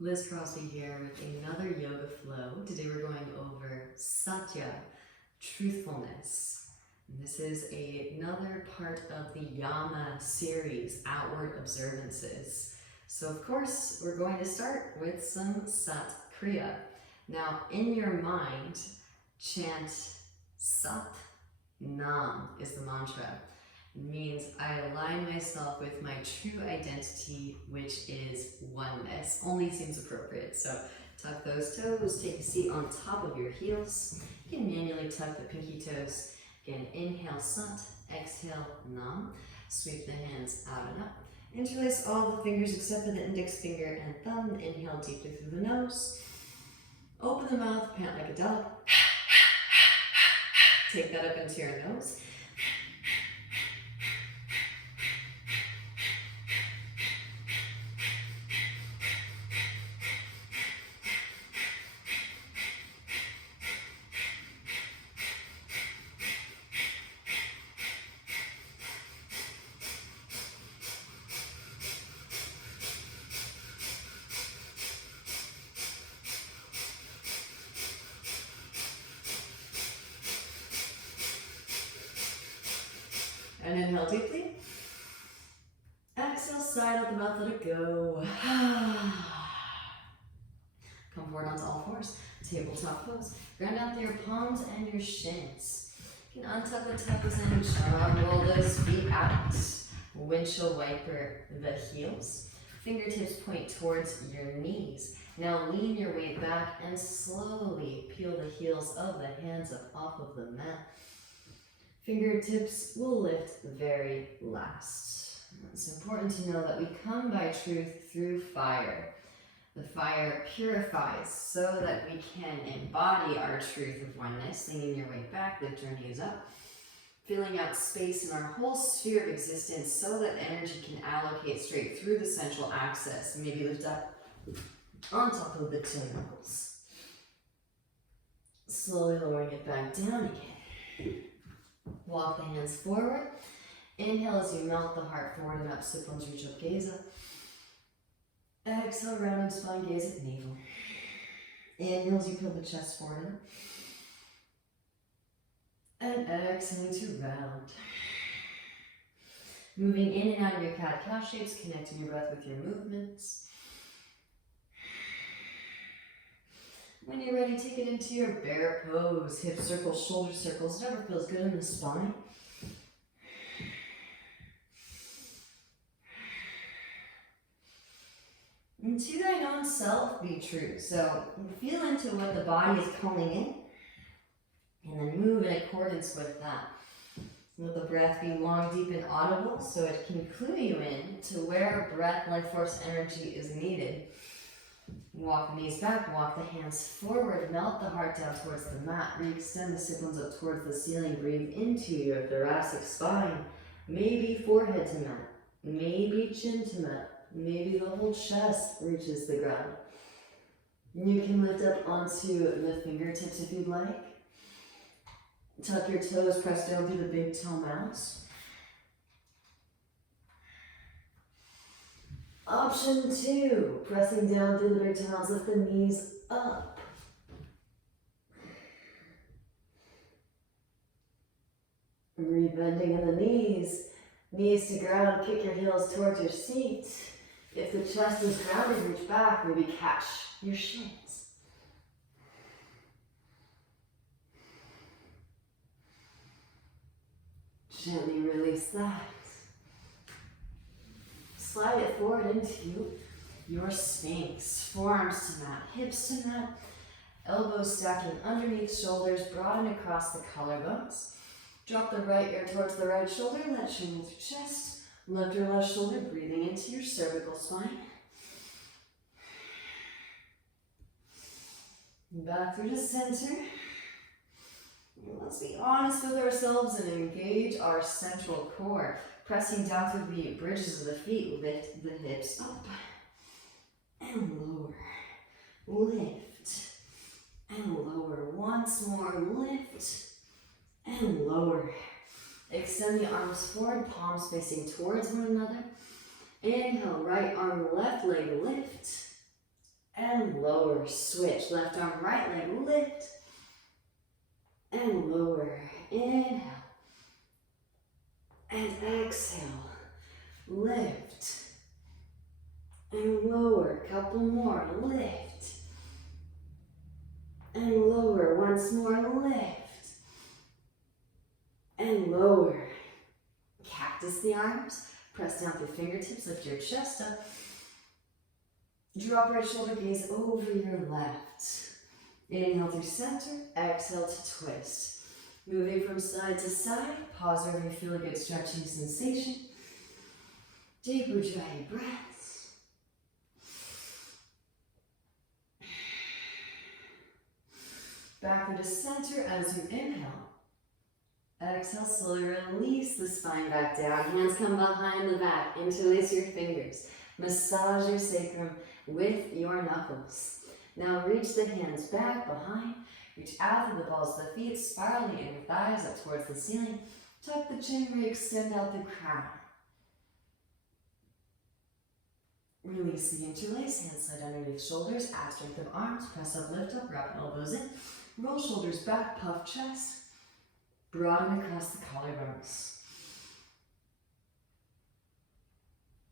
Liz Crosby here with another yoga flow. Today we're going over Satya, truthfulness. And this is another part of the Yama series, outward observances. So of course, we're going to start with some Sat Kriya. Now in your mind, chant Sat Nam is the mantra. It means I align myself with my true identity, which is oneness. Only seems appropriate. So tuck those toes, take a seat on top of your heels. You can manually tuck the pinky toes. Again, inhale Sat, exhale Nam. Sweep the hands out and up. Interlace all the fingers except for the index finger and thumb. Inhale deeply through the nose. Open the mouth, pant like a dog. Take that up into your nose. And inhale deeply. Exhale, side out the mouth, let it go. Come forward onto all fours. Tabletop pose. Ground down through your palms and your shins. You can untuck the tuckers and charm. Roll those feet out. Windshield wiper the heels. Fingertips point towards your knees. Now lean your weight back and slowly peel the heels of the hands up off of the mat. Fingertips will lift very last. It's important to know that we come by truth through fire. The fire purifies so that we can embody our truth of oneness. Leaning your weight back, lift your knees up. Filling out space in our whole sphere of existence so that energy can allocate straight through the central axis. Maybe lift up on top of the toe knuckles. Slowly lowering it back down again. Walk the hands forward. Inhale as you melt the heart forward and up. Sit bones, reach up, gaze up. Exhale, rounding spine, gaze at navel. Inhale as you peel the chest forward and exhaling to round. Moving in and out of your cat-cow shapes, connecting your breath with your movements. When you're ready, take it into your bear pose. Hip circles, shoulder circles, whatever feels good in the spine. And to thine own self be true. So feel into what the body is calling in, and then move in accordance with that. Let the breath be long, deep, and audible so it can clue you in to where breath, life force, energy is needed. Walk the knees back, walk the hands forward, melt the heart down towards the mat, re-extend the sit bones up towards the ceiling, breathe into your thoracic spine, maybe forehead to mat, maybe chin to mat, maybe the whole chest reaches the ground. You can lift up onto the fingertips if you'd like. Tuck your toes, press down through the big toe mouse. Option 2, pressing down through the big toe mouse, lift the knees up. Rebending in the knees, knees to ground, kick your heels towards your seat. If the chest is grounded, reach back, maybe catch your shins. Gently release that. Slide it forward into your Sphinx. Forearms to mat, hips to mat, elbows stacking underneath shoulders, broaden across the collarbones. Drop the right ear towards the right shoulder, let chin with your chest. Lift your left shoulder, breathing into your cervical spine. Back through to center. Let's be honest with ourselves and engage our central core. Pressing down through the bridges of the feet, lift the hips up and lower. Lift and lower. Once more, lift and lower. Extend the arms forward, palms facing towards one another. Inhale, right arm, left leg lift. lower. Switch. Left arm, right leg, lift. And lower. Inhale. And exhale. Lift. And lower. Couple more. Lift. And lower. Once more. Lift. And lower. Cactus the arms. Press down through fingertips. Lift your chest up. Drop right shoulder, gaze over your left. Inhale through center. Exhale to twist. Moving from side to side. Pause wherever you feel a good stretching sensation. Deeper, dry breaths. Backward to center as you inhale. Exhale, slowly release the spine back down. Hands come behind the back. Interlace your fingers. Massage your sacrum with your knuckles. Now reach the hands back behind. Reach out through the balls of the feet. Spiral the inner thighs up towards the ceiling. Tuck the chin, re-extend out the crown. Release the interlace. Hands slide underneath shoulders. Add strength of arms. Press up, lift up. Wrap elbows in. Roll shoulders back. Puff chest. Broaden across the collarbones.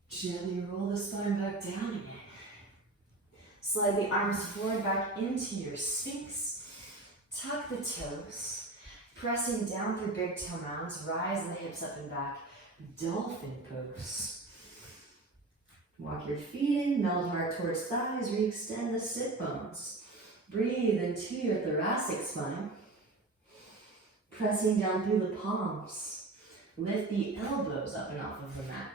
Gently roll the spine back down again. Slide the arms forward back into your sphinx. Tuck the toes. Pressing down through big toe mounds. Rise the hips up and back. Dolphin pose. Walk your feet in. Meld heart towards thighs. Re-extend the sit bones. Breathe into your thoracic spine. Pressing down through the palms. Lift the elbows up and off of the mat.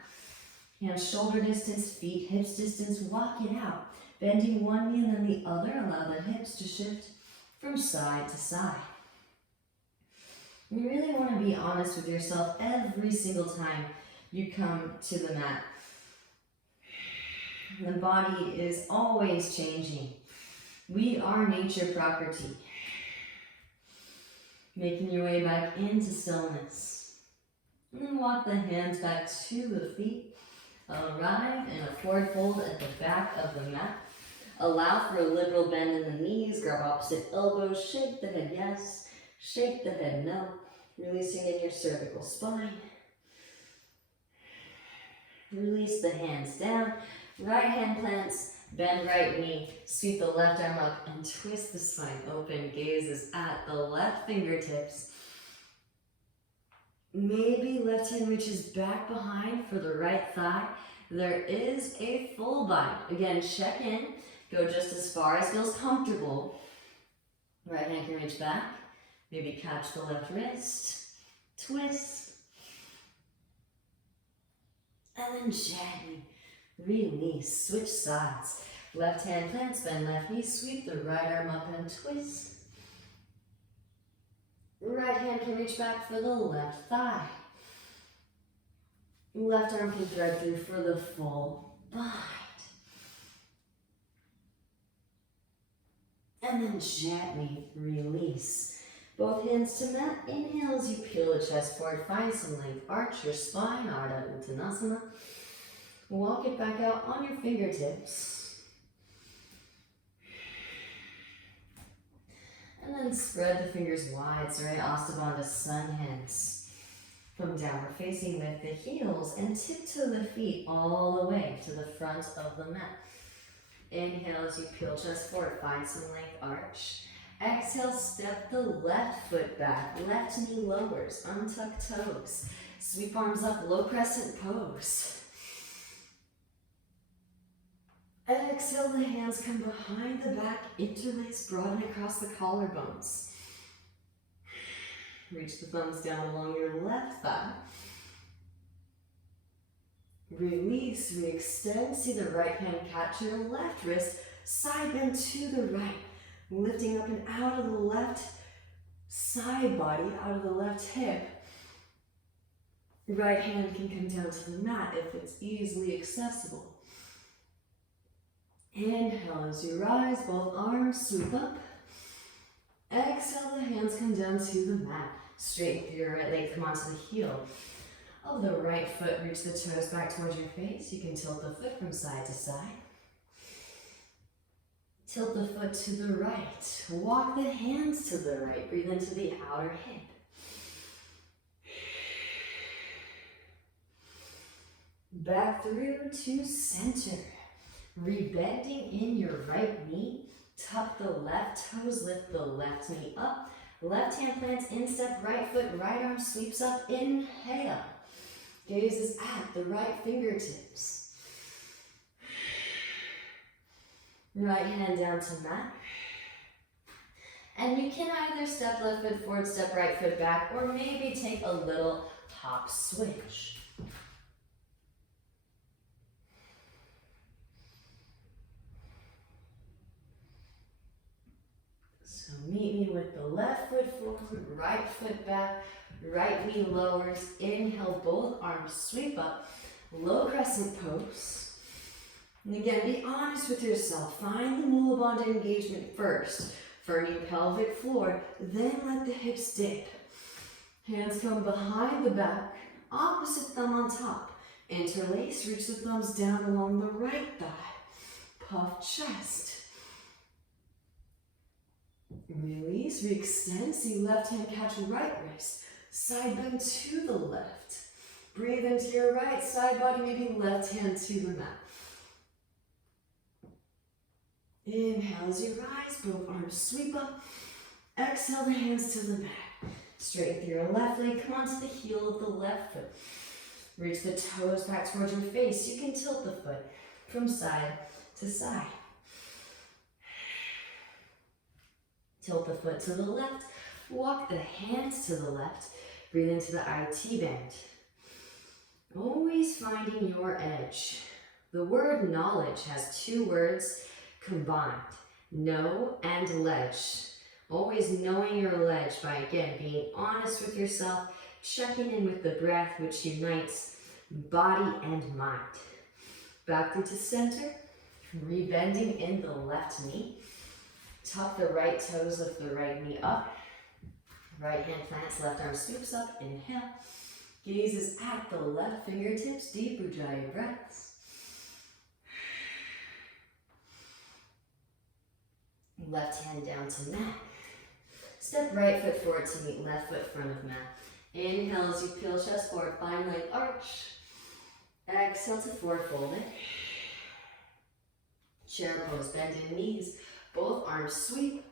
Hands shoulder distance, feet hips distance. Walk it out. Bending one knee and then the other. Allow the hips to shift from side to side. You really want to be honest with yourself every single time you come to the mat. The body is always changing. We are nature property. Making your way back into stillness. And then walk the hands back to the feet. Arrive in a forward fold at the back of the mat. Allow for a liberal bend in the knees. Grab opposite elbows. Shake the head yes. Shake the head no. Releasing in your cervical spine. Release the hands down. Right hand plants. Bend right knee, sweep the left arm up and twist the spine open. Gaze is at the left fingertips. Maybe left hand reaches back behind for the right thigh. There is a full bind. Again, check in. Go just as far as feels comfortable. Right hand can reach back. Maybe catch the left wrist. Twist. And then gently release, switch sides. Left hand plants, bend left knee, sweep the right arm up and twist. Right hand can reach back for the left thigh. Left arm can thread through for the full bind. And then gently release. Both hands to mat. Inhale as you peel the chest forward. Find some length. Arch your spine. Ardha Uttanasana. Walk it back out on your fingertips. And then spread the fingers wide. Sarvastivadana sun hands. From downward facing, lift the heels and tiptoe the feet all the way to the front of the mat. Inhale as you peel chest forward. Find some length, arch. Exhale, step the left foot back. Left knee lowers. Untuck toes. Sweep arms up, low crescent pose. Exhale, the hands come behind the back, interlace, broaden across the collarbones. Reach the thumbs down along your left thigh. Release, re-extend, see the right hand catch your left wrist, side bend to the right, lifting up and out of the left side body, out of the left hip. Right hand can come down to the mat if it's easily accessible. Inhale as you rise, both arms swoop up. Exhale, the hands come down to the mat. Straighten through your right leg, come onto the heel of the right foot. Reach the toes back towards your face. You can tilt the foot from side to side. Tilt the foot to the right. Walk the hands to the right. Breathe into the outer hip. Back through to center. Rebending in your right knee. Tuck the left toes, lift the left knee up. Left hand plants instep, right foot, right arm sweeps up. Inhale. Gaze is at the right fingertips. Right hand down to mat. And you can either step left foot forward, step right foot back, or maybe take a little hop switch. So meet me with the left foot forward, right foot back, right knee lowers. Inhale, both arms sweep up, low crescent pose. And again, be honest with yourself. Find the Mula Bandha engagement first. Firming pelvic floor, then let the hips dip. Hands come behind the back, opposite thumb on top. Interlace, reach the thumbs down along the right thigh. Puff chest. Release, re-extend, see left hand catch right wrist. Side bend to the left. Breathe into your right side body, maybe left hand to the mat. Inhale as you rise, both arms sweep up. Exhale the hands to the mat. Straighten through your left leg, come onto the heel of the left foot. Reach the toes back towards your face. You can tilt the foot from side to side. Tilt the foot to the left. Walk the hands to the left. Breathe into the IT bend. Always finding your edge. The word knowledge has two words combined, know and ledge. Always knowing your ledge by, again, being honest with yourself, checking in with the breath, which unites body and mind. Back through to center, rebending in the left knee. Tuck the right toes, lift the right knee up. Right hand plants, left arm sweeps up. Inhale. Gaze is at the left fingertips, deep Ujjayi breaths. Left hand down to mat. Step right foot forward to meet left foot front of mat. Inhale as you peel chest forward, find leg arch. Exhale to forward fold it. Chair pose, bend in knees. Both arms sweep.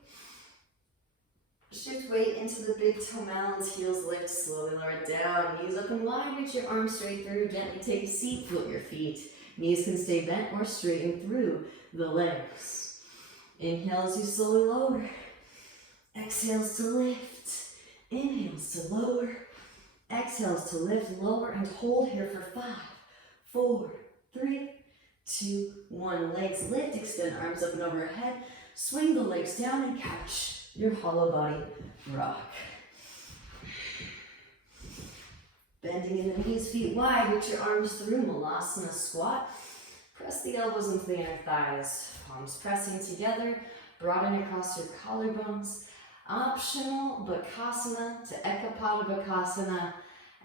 Shift weight into the big toe mounds, heels lift, slowly lower it down. Knees up and wide, reach your arms straight through. Gently take a seat, float your feet. Knees can stay bent or straighten through the legs. Inhale as you slowly lower. Exhales to lift. Inhales to lower. Exhales to lift, lower, and hold here for 5, 4, 3, 2, 1. Legs lift, extend arms up and overhead. Swing the legs down and catch your hollow body rock. Bending in the knees, feet wide, reach your arms through, Malasana squat. Press the elbows into the inner thighs, palms pressing together, broaden across your collarbones. Optional Bakasana to Ekapada Bakasana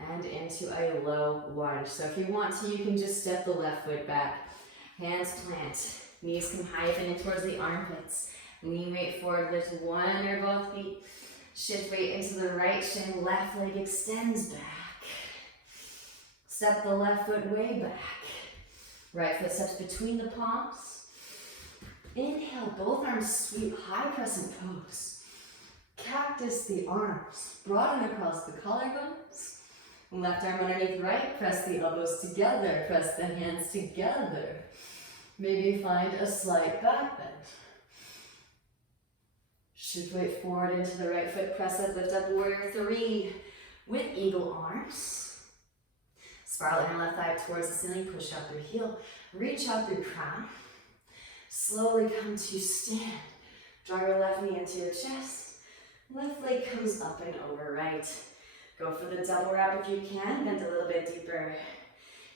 and into a low lunge. So if you want to, you can just step the left foot back. Hands plant, knees come high up and in towards the armpits. Lean weight forward, lift one or both feet. Shift weight into the right shin, left leg extends back. Step the left foot way back. Right foot steps between the palms. Inhale, both arms sweep, high crescent pose. Cactus the arms, broaden across the collarbones. Left arm underneath right, press the elbows together, press the hands together. Maybe find a slight back bend. Shift weight forward into the right foot, press up, lift up, warrior 3 with eagle arms. Spiral inner left thigh towards the ceiling, push out through heel, reach out through crown. Slowly come to stand. Draw your left knee into your chest. Left leg comes up and over right. Go for the double wrap if you can, bend a little bit deeper.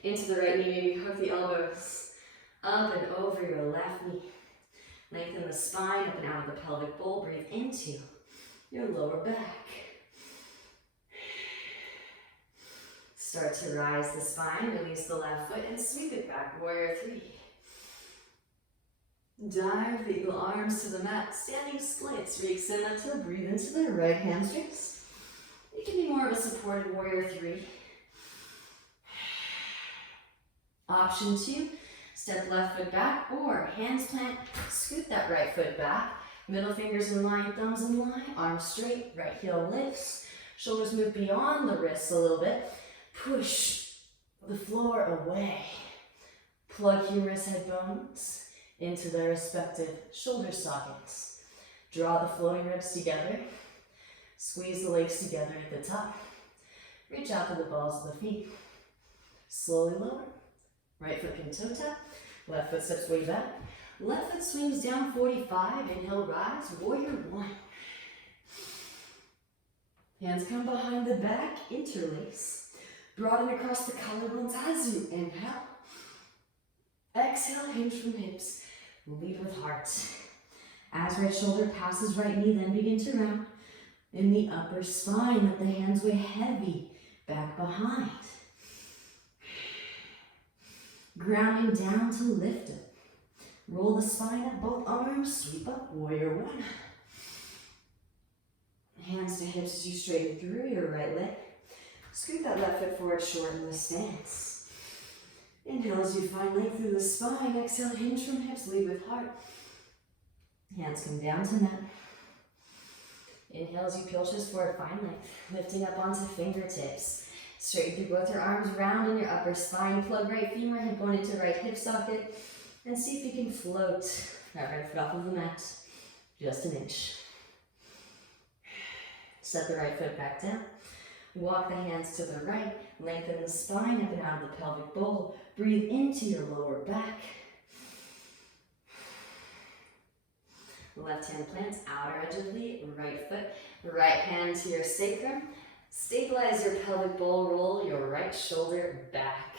Into the right knee, maybe hook the elbows up and over your left knee. Lengthen the spine up and out of the pelvic bowl. Breathe into your lower back. Start to rise the spine, release the left foot and sweep it back, warrior 3. Dive the eagle arms to the mat, standing splits. Re-extend left heel, breathe into the right hamstrings. You can be more of a supported warrior 3. Option 2, step left foot back or hands plant, scoot that right foot back. Middle fingers in line, thumbs in line, arms straight, right heel lifts. Shoulders move beyond the wrists a little bit. Push the floor away. Plug humerus head bones into their respective shoulder sockets. Draw the floating ribs together. Squeeze the legs together at the top. Reach out to the balls of the feet. Slowly lower. Right foot can toe tap. Left foot steps way back. Left foot swings down 45. Inhale, rise. Warrior 1. Hands come behind the back. Interlace. Broaden across the collarbones as you inhale. Exhale, hinge from hips. Lead with heart. As right shoulder passes right knee, then begin to round. In the upper spine, let the hands weigh heavy back behind. Grounding down to lift up. Roll the spine up, both arms, sweep up, warrior 1. Hands to hips as you straighten through your right leg. Scoot that left foot forward, shorten the stance. Inhale as you find length through the spine. Exhale, hinge from hips, lead with heart. Hands come down to mat. Inhale as you peel chest forward, find length. Lifting up onto fingertips. Straighten through both your arms, round in your upper spine. Plug right femur, hip bone into right hip socket. And see if you can float that right foot off of the mat. Just an inch. Set the right foot back down. Walk the hands to the right. Lengthen the spine up and out of the pelvic bowl. Breathe into your lower back. Left hand plants, outer edge of the right foot. Right hand to your sacrum. Stabilize your pelvic bowl, roll your right shoulder back.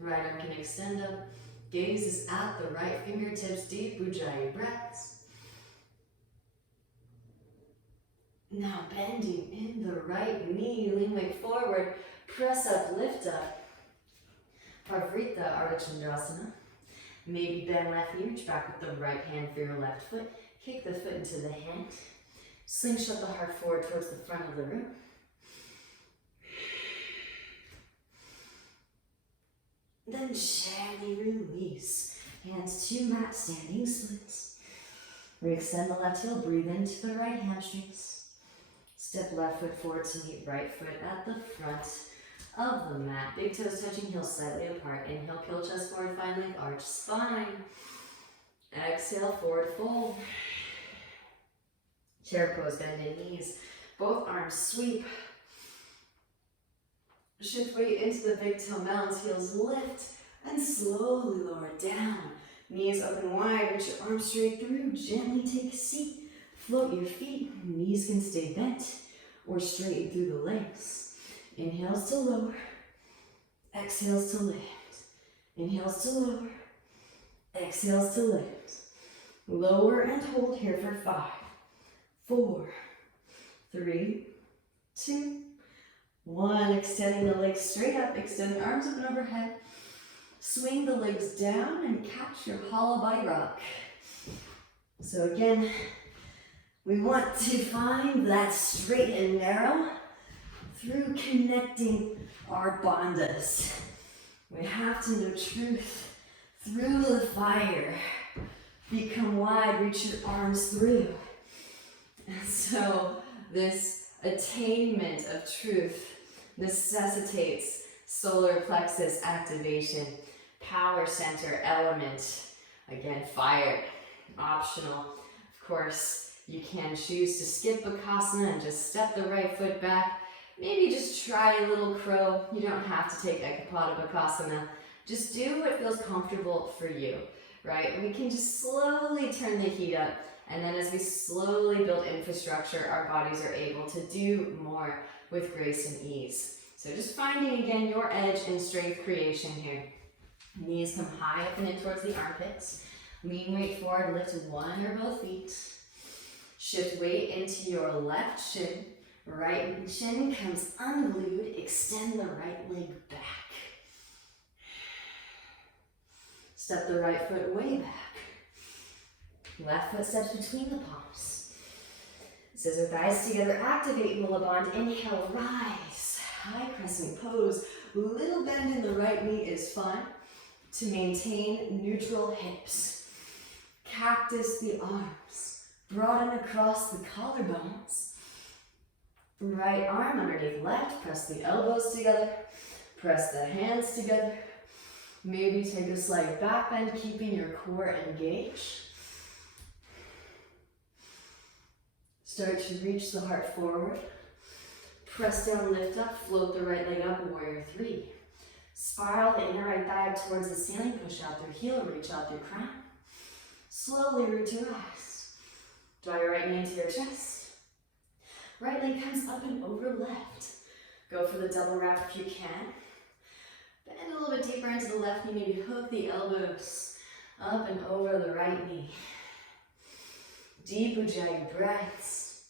Right arm can extend up. Gaze is at the right fingertips, deep Ujjayi breaths. Now bending in the right knee, lean leg forward, press up, lift up. Parvrita Ardha Chandrasana. Maybe bend left knee, reach back with the right hand for your left foot. Kick the foot into the hand. Slingshot the heart forward towards the front of the room. Then gently release. Hands to mat, standing splits. Re-extend the left heel, breathe into the right hamstrings. Step left foot forward to meet right foot at the front of the mat. Big toes touching heels slightly apart. Inhale, peel chest forward, find length, arch spine. Exhale, forward fold. Chair pose, bend in knees. Both arms sweep. Shift weight into the big toe mounds, heels lift, and slowly lower down. Knees open wide, reach your arms straight through. Gently take a seat. Float your feet. Knees can stay bent or straighten through the legs. Inhales to lower. Exhales to lift. Inhales to lower. Exhales to lift. Lower and hold here for 5, 4, 3, 2, 1. Extending the legs straight up. Extend the arms up and overhead. Swing the legs down and catch your hollow body rock. So again, we want to find that straight and narrow through connecting our bandhas. We have to know truth through the fire. Become wide, reach your arms through. And so this attainment of truth necessitates solar plexus activation, power center element. Again, fire, optional. Of course, you can choose to skip Bakasana and just step the right foot back. Maybe just try a little crow. You don't have to take Ekapada Bakasana. Just do what feels comfortable for you, right? We can just slowly turn the heat up, and then as we slowly build infrastructure, our bodies are able to do more with grace and ease. So just finding, again, your edge and strength creation here. Knees come high up and in towards the armpits. Lean weight forward, lift one or both feet. Shift weight into your left shin. Right shin comes unglued. Extend the right leg back. Step the right foot way back. Left foot steps between the palms. Scissor thighs together, activate Mula Band. Inhale, rise. High crescent pose. Little bend in the right knee is fine to maintain neutral hips. Cactus the arms. Broaden across the collarbones. Right arm underneath left. Press the elbows together. Press the hands together. Maybe take a slight back bend, keeping your core engaged. Start to reach the heart forward. Press down, lift up, float the right leg up, warrior three. Spiral the inner right thigh up towards the ceiling, push out through heel, reach out through crown. Slowly root to rise. Draw your right knee into your chest. Right leg comes up and over left. Go for the double wrap if you can. Bend a little bit deeper into the left knee, maybe hook the elbows up and over the right knee. Deep Ujjayi breaths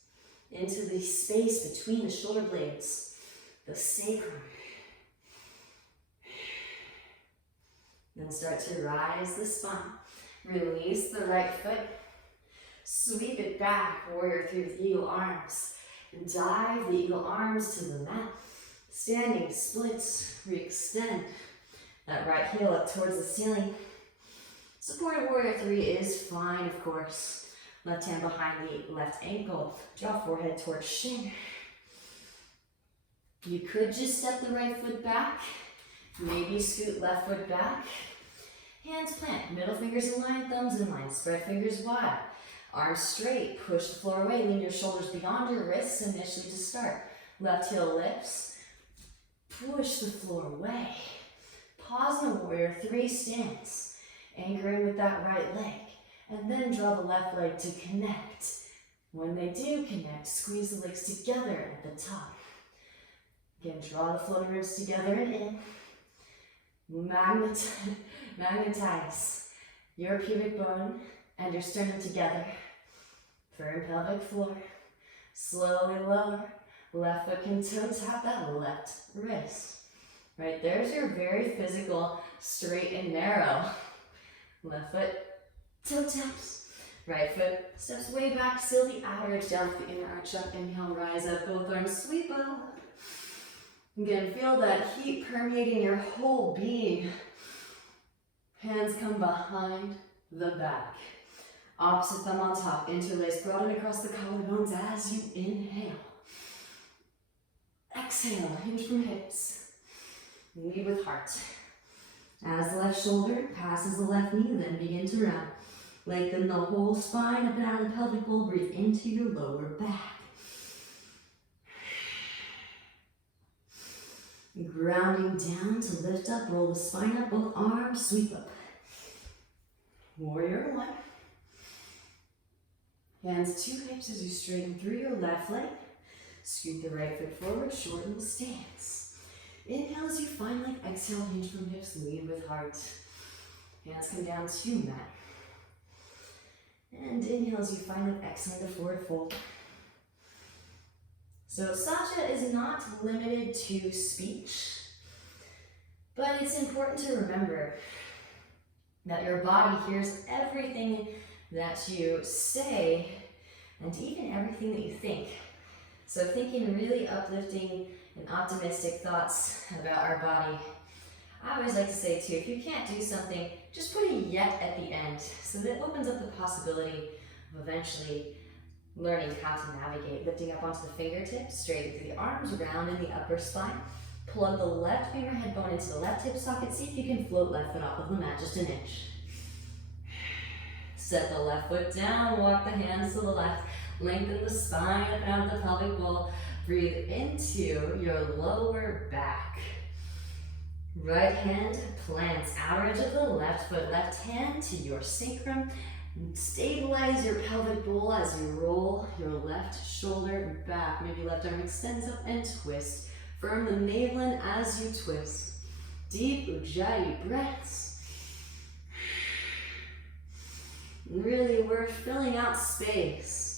into the space between the shoulder blades, the sacrum. Then start to rise the spine. Release the right foot. Sweep it back, warrior three with eagle arms. Dive the eagle arms to the mat. Standing splits, re-extend that right heel up towards the ceiling. Supported warrior three is fine, of course. Left hand behind the left ankle. Draw forehead towards shin. You could just step the right foot back. Maybe scoot left foot back. Hands plant, middle fingers in line, thumbs in line. Spread fingers wide. Arms straight, push the floor away. Lean your shoulders beyond your wrists initially to start. Left heel lifts. Push the floor away. Pause in a warrior three stance. Anchoring with that right leg. And then draw the left leg to connect. When they do connect, squeeze the legs together at the top. Again, draw the floating ribs together and in. Magnetize your pubic bone and your sternum together. Firm pelvic floor. Slowly lower. Left foot can toe tap that left wrist. Right, there's your very physical straight and narrow. Left foot toe taps. Right foot steps way back, seal the outer edge down with the inner arch up. Inhale, rise up, both arms sweep up. Again, feel that heat permeating your whole being. Hands come behind the back. Opposite thumb on top, interlace, broaden across the collarbones as you inhale. Exhale, hinge from hips. Lead with heart. As the left shoulder passes the left knee, then begin to round. Lengthen the whole spine up and out of the pelvic bowl. Breathe into your lower back. Grounding down to lift up, roll the spine up, both arms sweep up. Warrior one. Hands to hips as you straighten through your left leg. Scoot the right foot forward, shorten the stance. Inhale as you find length, exhale, hinge from hips, lead with heart. Hands come down to mat. And inhale as you find length, exhale to forward fold. So Satya is not limited to speech, but it's important to remember that your body hears everything that you say and even everything that you think. So thinking really uplifting and optimistic thoughts about our body. I always like to say too, if you can't do something, just put a yet at the end, so that opens up the possibility of eventually learning how to navigate. Lifting up onto the fingertips, straighten through the arms, round in the upper spine. Plug the left finger head bone into the left hip socket. See if you can float left foot off of the mat just an inch. Set the left foot down, walk the hands to the left. Lengthen the spine up and out of the pelvic bowl. Breathe into your lower back. Right hand plants outer edge of the left foot. Left hand to your sacrum. Stabilize your pelvic bowl as you roll your left shoulder back. Maybe left arm extends up and twist. Firm the navel in as you twist. Deep Ujjayi breaths. Really, we're filling out space.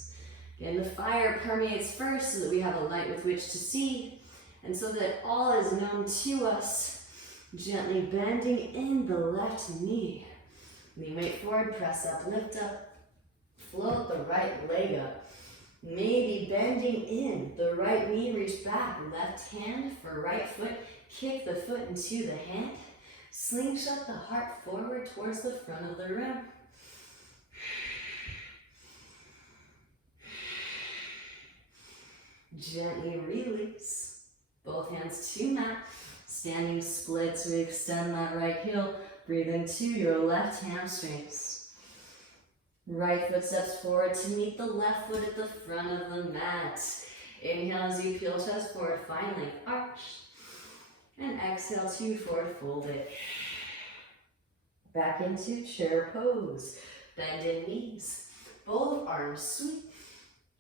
Again, the fire permeates first so that we have a light with which to see, and so that all is known to us. Gently bending in the left knee. Lean weight forward, press up, lift up. Float the right leg up. Maybe bending in, the right knee, reach back, left hand for right foot, kick the foot into the hand, slingshot the heart forward towards the front of the room. Gently release, both hands to mat, standing split, so we extend that right heel, breathe into your left hamstrings. Right foot steps forward to meet the left foot at the front of the mat. Inhale as you peel chest forward, find length, arch. And exhale to forward fold it. Back into chair pose. Bend in knees. Both arms sweep.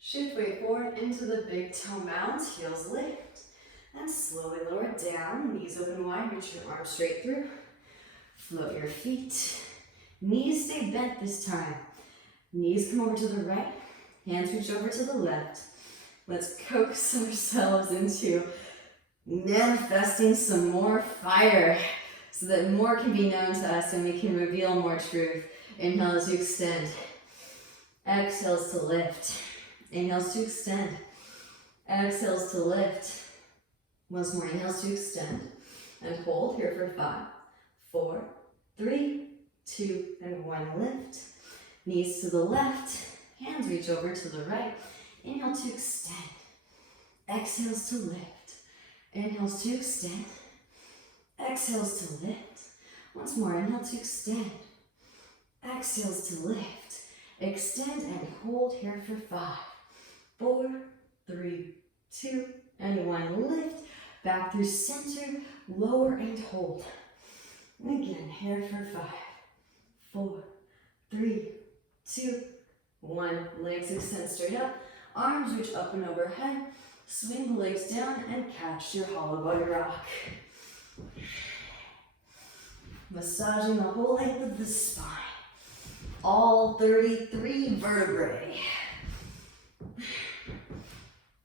Shift weight forward into the big toe mound, heels lift. And slowly lower down, knees open wide, reach your arms straight through. Float your feet. Knees stay bent this time. Knees come over to the right, hands reach over to the left. Let's coax ourselves into manifesting some more fire so that more can be known to us and we can reveal more truth. Inhale as you extend. Exhales to lift. Inhales to extend. Exhales to lift. Once more, inhales to extend. And hold here for 5, 4, 3, 2, and 1. Lift. Knees to the left, hands reach over to the right. Inhale to extend. Exhales to lift. Inhales to extend. Exhales to lift. Once more, inhale to extend. Exhales to lift. Extend and hold here for 5, 4, 3, 2, and 1. Lift. Back through center, lower and hold. Again, here for 5, 4, 3, 2, 1. Legs extend straight up. Arms reach up and overhead. Swing the legs down and catch your hollow body rock. Massaging the whole length of the spine. All 33 vertebrae.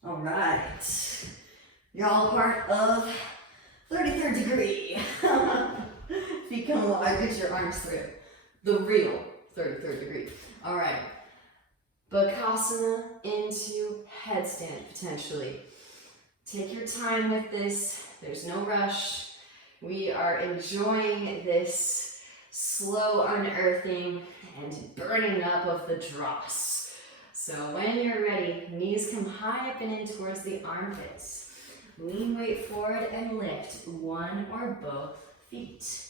All right. You're all part of 33rd degree. Feet come wide, get your arms through. The real 33rd degree. All right. Bakasana into headstand, potentially. Take your time with this. There's no rush. We are enjoying this slow unearthing and burning up of the dross. So when you're ready, knees come high up and in towards the armpits. Lean weight forward and lift one or both feet.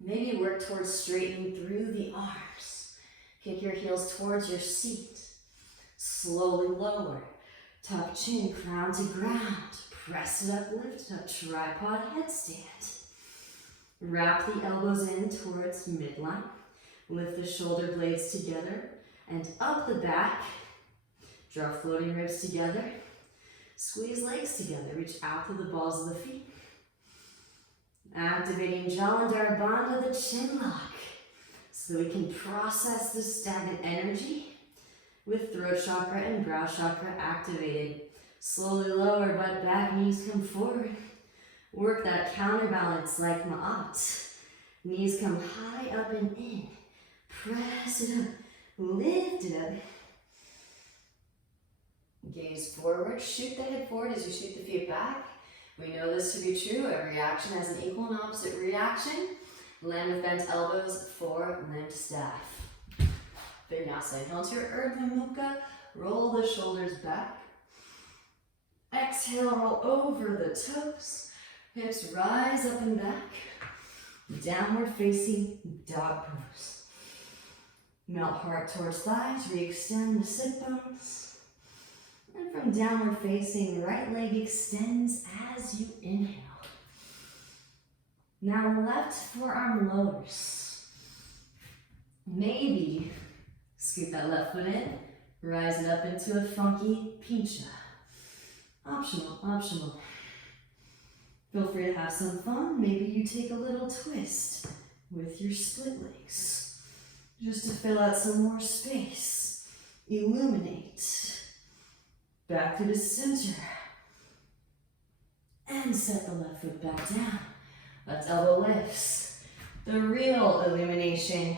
Maybe work towards straightening through the arms. Kick your heels towards your seat. Slowly lower. Tuck chin, crown to ground. Press it up, lift it up. Tripod headstand. Wrap the elbows in towards midline. Lift the shoulder blades together and up the back. Draw floating ribs together. Squeeze legs together. Reach out to the balls of the feet. Activating Jalandhara Bandha, the chin lock, so that we can process the stagnant energy with throat chakra and brow chakra activated. Slowly lower butt back, knees come forward. Work that counterbalance like Ma'at. Knees come high up and in. Press it up, lift it up. Gaze forward, shoot the head forward as you shoot the feet back. We know this to be true. Every action has an equal and opposite reaction. Land with bent elbows for limbed staff. Vinyasa. Inhale to your Urdhva Mukha. Roll the shoulders back. Exhale, roll over the toes. Hips rise up and back. Downward facing dog pose. Melt heart towards thighs. Re-extend the sit bones. And from downward facing, right leg extends as you inhale. Now left forearm lowers. Maybe scoot that left foot in, rise it up into a funky pincha. Optional, optional. Feel free to have some fun. Maybe you take a little twist with your split legs, just to fill out some more space. Illuminate. Back to the center. And set the left foot back down. Left elbow lifts. The real illumination.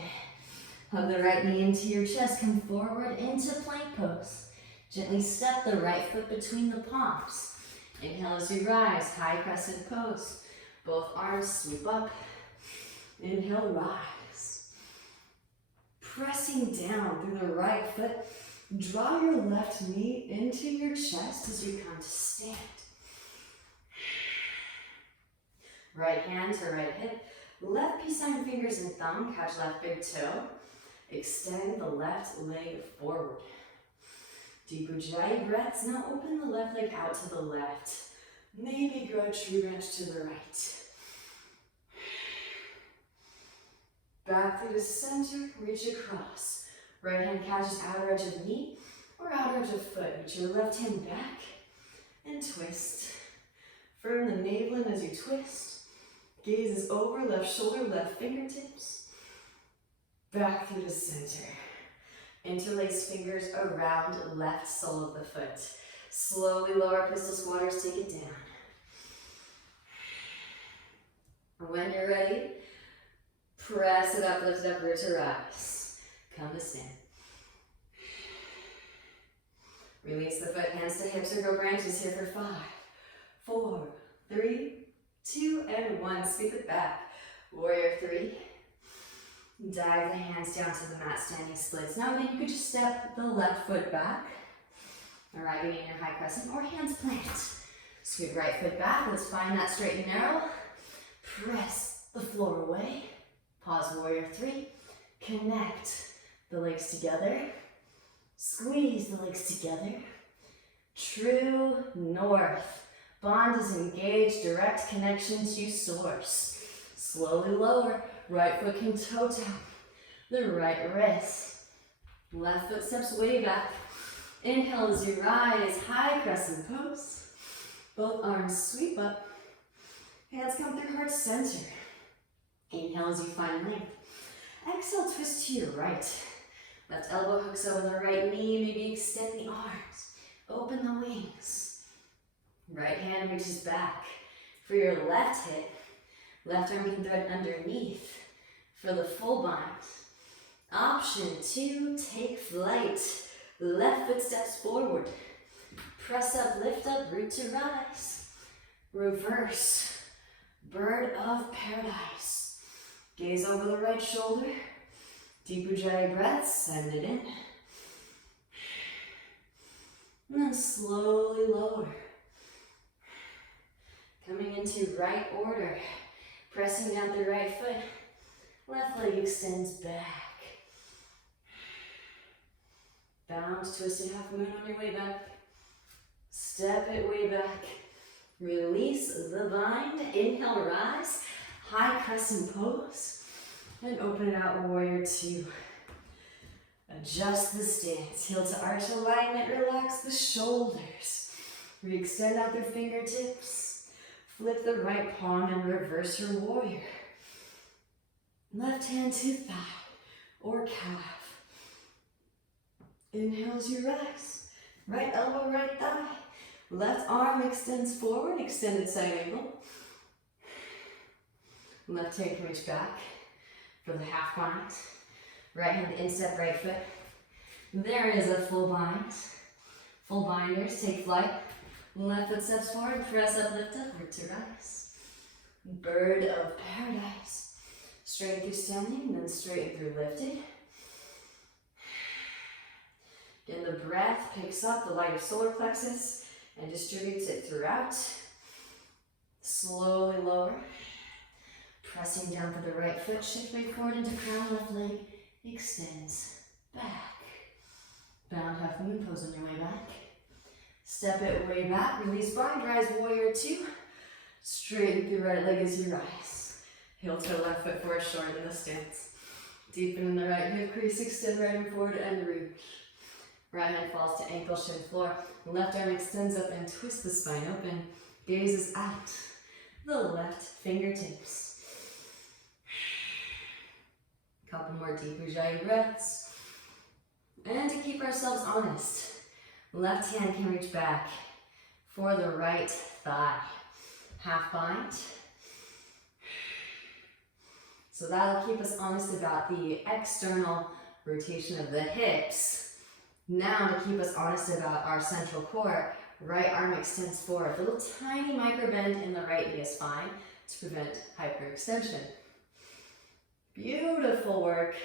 Hug the right knee into your chest. Come forward into plank pose. Gently step the right foot between the palms. Inhale as you rise, high crescent pose. Both arms sweep up. Inhale, rise. Pressing down through the right foot. Draw your left knee into your chest as you come to stand. Right hand to right hip. Left peace sign fingers and thumb. Catch left big toe. Extend the left leg forward. Deep Ujjayi breaths. Now open the left leg out to the left. Maybe grow tree branch to the right. Back through the center, reach across. Right hand catches outer edge of knee or outer edge of foot. Reach your left hand back and twist. Firm the navel in as you twist. Gaze is over, left shoulder, left fingertips. Back through the center. Interlace fingers around left sole of the foot. Slowly lower pistol squatters, take it down. When you're ready, press it up, lift it up, rear to rise. Come to stand. Release the foot, hands to hips or go branches here for 5, 4, 3, 2, and 1. Sweep it back. Warrior 3. Dive the hands down to the mat, standing splits. Now again, you could just step the left foot back, arriving in your high crescent, or hands plant. Sweep right foot back. Let's find that straight and narrow. Press the floor away. Pause, warrior 3. Connect the legs together. Squeeze the legs together. True north. Bond is engaged, direct connection to source. Slowly lower. Right foot can toe tap the right wrist. Left foot steps way back. Inhale as you rise, high crescent pose. Both arms sweep up. Hands come through heart center. Inhale as you find length. Exhale, twist to your right. Left elbow hooks over the right knee. Maybe extend the arms. Open the wings. Right hand reaches back for your left hip. Left arm can thread underneath for the full bind. Option 2, take flight. Left foot steps forward. Press up, lift up, root to rise. Reverse, bird of paradise. Gaze over the right shoulder. Deep Ujjayi breaths, send it in. And then slowly lower. Coming into right order. Pressing down the right foot, left leg extends back. Bound, twisted half moon on your way back. Step it way back. Release the bind. Inhale, rise. High crescent pose. And open it out, warrior 2. Adjust the stance. Heel to arch alignment. Relax the shoulders. Re-extend out through fingertips. Flip the right palm and reverse your warrior. Left hand to thigh or calf. Inhale as you rise. Right elbow, right thigh. Left arm extends forward, extended side angle. Left hand can reach back for the half bind. Right hand instep, right foot. There is a full bind. Full binders, take flight. Left foot steps forward, press up, lift up, root to rise. Bird of paradise. Straight through standing, then straight through lifted. Again, the breath picks up the lighter solar plexus and distributes it throughout. Slowly lower. Pressing down for the right foot, shift weight forward into crown, left leg extends back. Bound half moon pose on your way back. Step it way back, release bind, rise warrior 2. Straighten through right leg as you rise. Heel to left foot forward, shorten the stance. Deepen in the right hip crease, extend right and forward and reach. Right hand falls to ankle, shin floor. Left arm extends up and twist the spine open. Gaze is out. The left fingertips. Couple more deep Ujjayi breaths. And to keep ourselves honest, left hand can reach back for the right thigh. Half bind. So that'll keep us honest about the external rotation of the hips. Now to keep us honest about our central core, right arm extends forward. A little tiny micro bend in the right knee is fine to prevent hyperextension. Beautiful work.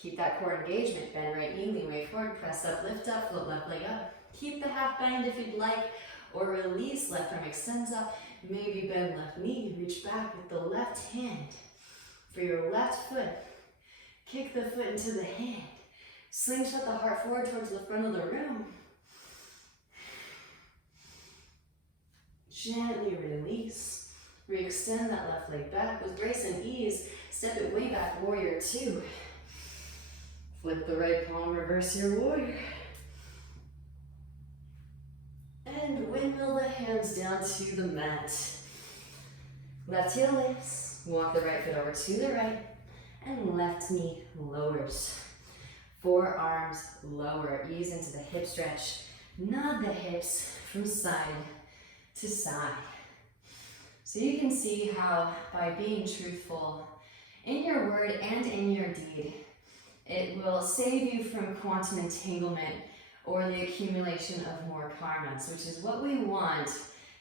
Keep that core engagement. Bend right knee, lean way forward, press up, lift up, float left leg up. Keep the half bend if you'd like, or release, left arm extends up. Maybe bend left knee, reach back with the left hand for your left foot. Kick the foot into the hand. Slingshot the heart forward towards the front of the room. Gently release. Re-extend that left leg back with grace and ease. Step it way back, warrior two. Flip the right palm, reverse your warrior. And windmill the hands down to the mat. Left heel lifts. Walk the right foot over to the right. And left knee lowers. Forearms lower. Ease into the hip stretch. Nod the hips from side to side. So you can see how by being truthful in your word and in your deed, it will save you from quantum entanglement or the accumulation of more karmas, which is what we want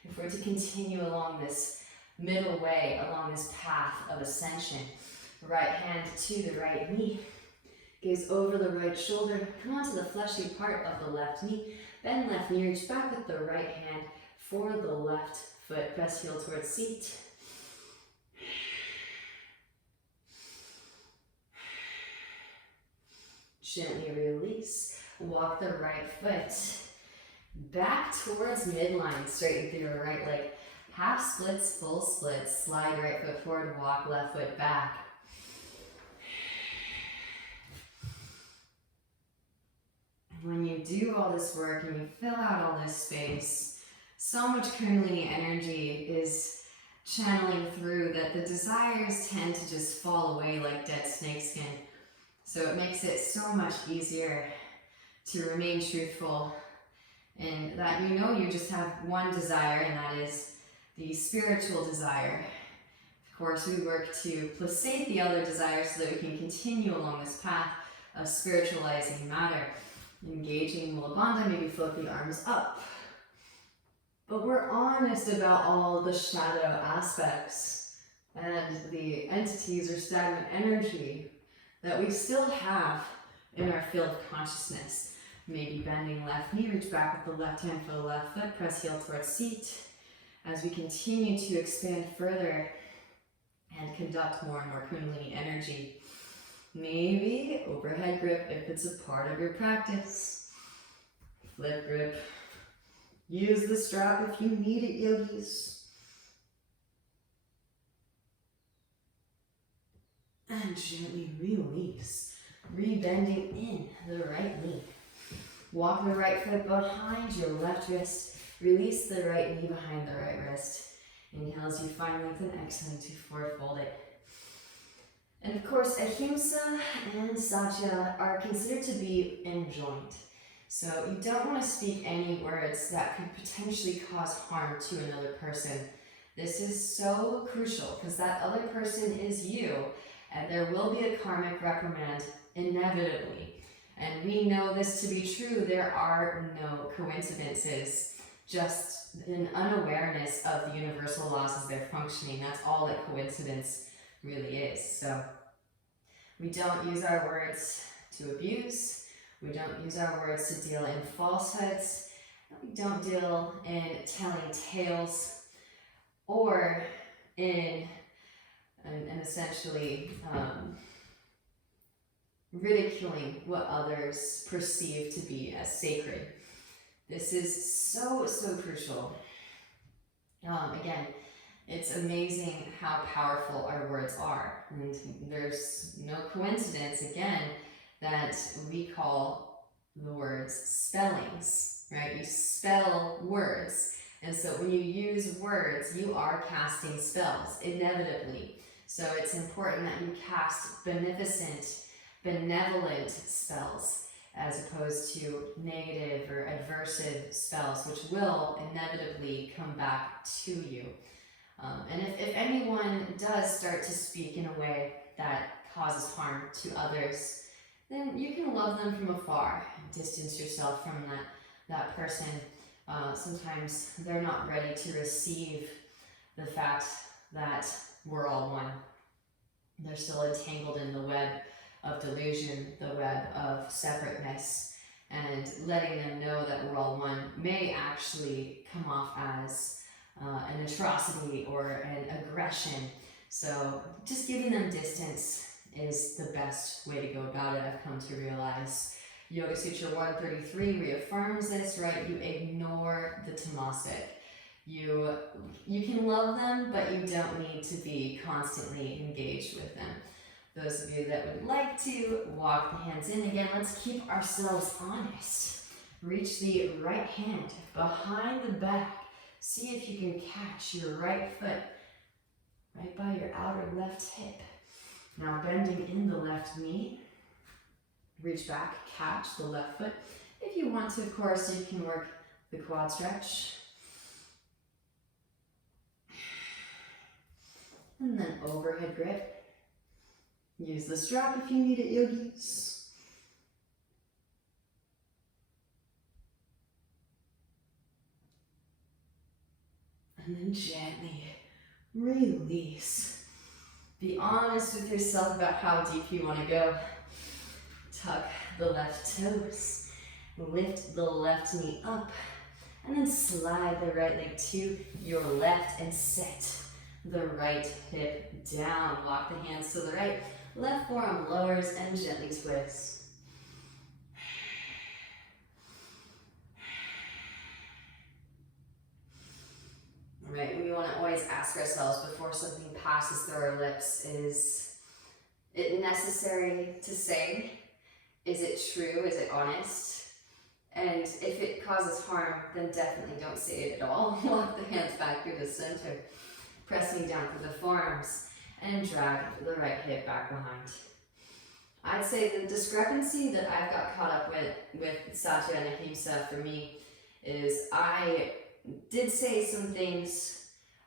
if we're to continue along this middle way, along this path of ascension. Right hand to the right knee. Gaze over the right shoulder. Come onto the fleshy part of the left knee. Bend left knee, reach back with the right hand for the left foot. Press heel towards seat. Gently release. Walk the right foot back towards midline. Straighten through your right leg. Half splits, full splits. Slide right foot forward, walk left foot back. When you do all this work and you fill out all this space, so much Kundalini energy is channeling through that the desires tend to just fall away like dead snakeskin. So it makes it so much easier to remain truthful and that you know you just have one desire, and that is the spiritual desire. Of course, we work to placate the other desires so that we can continue along this path of spiritualizing matter. Engaging Mula Bandha, maybe float the arms up. But we're honest about all the shadow aspects and the entities or stagnant energy that we still have in our field of consciousness. Maybe bending left knee, reach back with the left hand for the left foot, press heel towards seat. As we continue to expand further and conduct more and more Kundalini energy. Maybe overhead grip if it's a part of your practice. Flip grip. Use the strap if you need it, yogis. And gently release. Rebending in the right knee. Walk the right foot behind your left wrist. Release the right knee behind the right wrist. Inhale as you find length and exhale to forward fold it. And of course, Ahimsa and Satya are considered to be enjoined. So you don't want to speak any words that could potentially cause harm to another person. This is so crucial because that other person is you, and there will be a karmic reprimand inevitably. And we know this to be true. There are no coincidences, just an unawareness of the universal laws as they're functioning. That's all that coincidence really is. So we don't use our words to abuse. We don't use our words to deal in falsehoods. We don't deal in telling tales or in and essentially ridiculing what others perceive to be as sacred. This is so crucial. Again, it's amazing how powerful our words are. And there's no coincidence, again, that we call the words spellings, right? You spell words. And so when you use words, you are casting spells, inevitably. So it's important that you cast beneficent, benevolent spells as opposed to negative or adversive spells, which will inevitably come back to you. And if anyone does start to speak in a way that causes harm to others, then you can love them from afar. Distance yourself from that person. Sometimes they're not ready to receive the fact that we're all one. They're still entangled in the web of delusion, the web of separateness, and letting them know that we're all one may actually come off as an atrocity or an aggression. So just giving them distance is the best way to go about it, I've come to realize. Yoga Sutra 133 reaffirms this, right? You ignore the tamasic. You can love them, but you don't need to be constantly engaged with them. Those of you that would like to, walk the hands in again. Let's keep ourselves honest. Reach the right hand behind the back. See if you can catch your right foot right by your outer left hip. Now bending in the left knee. Reach back, catch the left foot. If you want to, of course, you can work the quad stretch. And then overhead grip. Use the strap if you need it, yogis. And then gently release. Be honest with yourself about how deep you want to go. Tuck the left toes. Lift the left knee up. And then slide the right leg to your left and set the right hip down. Walk the hands to the right. Left forearm lowers and gently twist. All right, we want to always ask ourselves before something passes through our lips, is it necessary to say? Is it true? Is it honest? And if it causes harm, then definitely don't say it at all. Walk the hands back through the center, pressing down through the forearms, and drag the right hip back behind. I'd say the discrepancy that I've got caught up with Satya and Ahimsa for me is I did say some things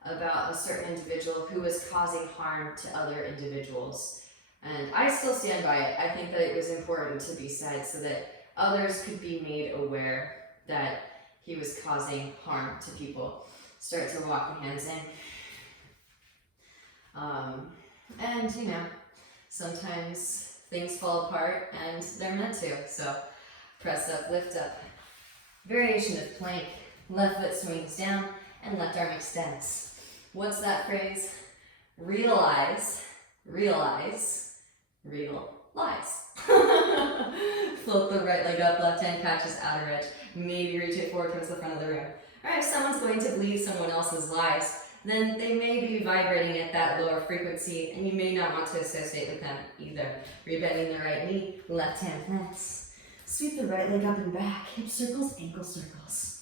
about a certain individual who was causing harm to other individuals. And I still stand by it. I think that it was important to be said so that others could be made aware that he was causing harm to people. Start to walk the hands in. And you know, sometimes things fall apart and they're meant to. So press up, lift up. Variation of plank. Left foot swings down and left arm extends. What's that phrase? Realize, realize, realize. Float the right leg up, left hand catches outer edge. Maybe reach it forward towards the front of the room. All right, if someone's going to believe someone else's lies, then they may be vibrating at that lower frequency, and you may not want to associate with them either. Rebending the right knee, left hand plants. Sweep the right leg up and back, hip circles, ankle circles.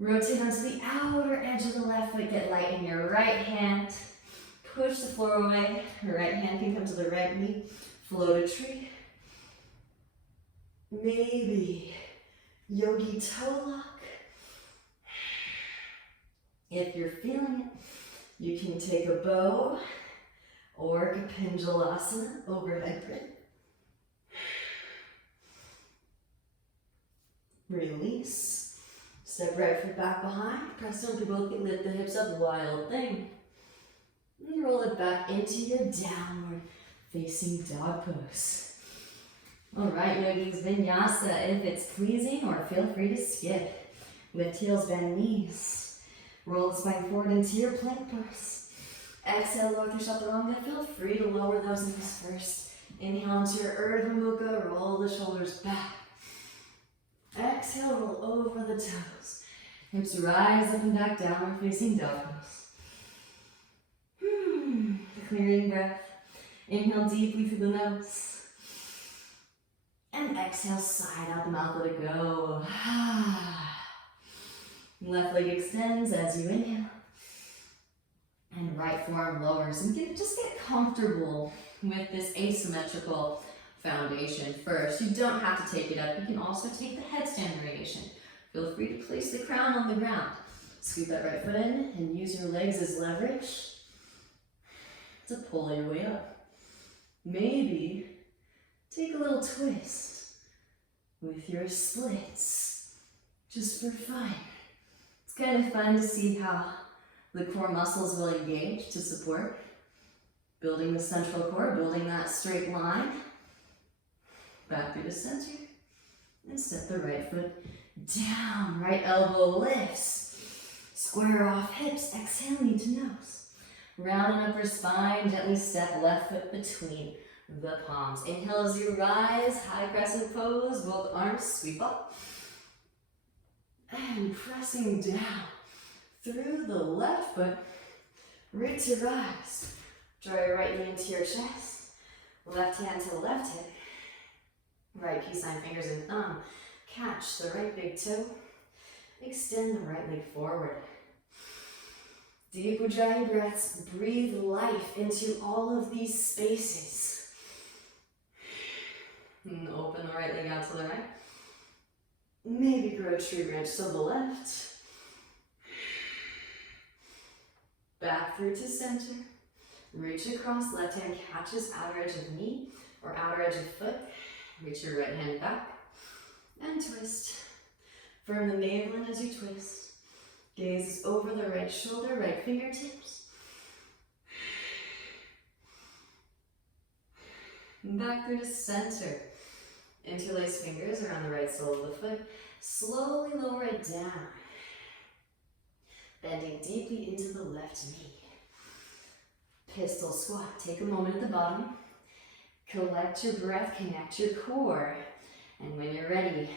Rotate onto the outer edge of the left foot, get light in your right hand. Push the floor away, right hand can come to the right knee. Float a tree. Maybe yogi toe lock. If you're feeling it, you can take a bow or Kapinjalasana, overhead grip. Release. Step right foot back behind. Press down to both feet, lift the hips up, wild thing. And roll it back into your downward facing dog pose. All right, yogis, vinyasa. If it's pleasing, or feel free to skip. Lift heels, bend knees. Roll the spine forward into your plank pose. Exhale, lower through chaturanga. Feel free to lower those knees first. Inhale into your Urdhva Mukha. Roll the shoulders back. Exhale, roll over the toes. Hips rise up and back, downward facing dog pose. Clearing breath. Inhale deeply through the nose. And exhale, side out the mouth, let it go. Left leg extends as you inhale. And right forearm lowers. And just get comfortable with this asymmetrical foundation first. You don't have to take it up. You can also take the headstand variation. Feel free to place the crown on the ground. Scoot that right foot in and use your legs as leverage to pull your way up. Maybe take a little twist with your splits, just for fun. It's kind of fun to see how the core muscles will engage to support, building the central core, building that straight line. Back through the center, and step the right foot down. Right elbow lifts. Square off hips, exhale, knee to nose. Round and upper spine, gently step left foot between the palms. Inhale as you rise, high crescent pose, both arms sweep up. And pressing down through the left foot, root to rise. Draw your right knee into your chest, left hand to the left hip. Right peace sign, fingers and thumb. Catch the right big toe. Extend the right leg forward. Deep Ujjayi breaths. Breathe life into all of these spaces. And open the right leg out to the right. Maybe grow tree branch to the left. Back through to center. Reach across, left hand catches outer edge of knee or outer edge of foot. Reach your right hand back and twist. Firm the navel in as you twist. Gaze over the right shoulder, right fingertips. Back through to center. Interlace fingers around the right sole of the foot. Slowly lower it down. Bending deeply into the left knee. Pistol squat. Take a moment at the bottom. Collect your breath, connect your core. And when you're ready,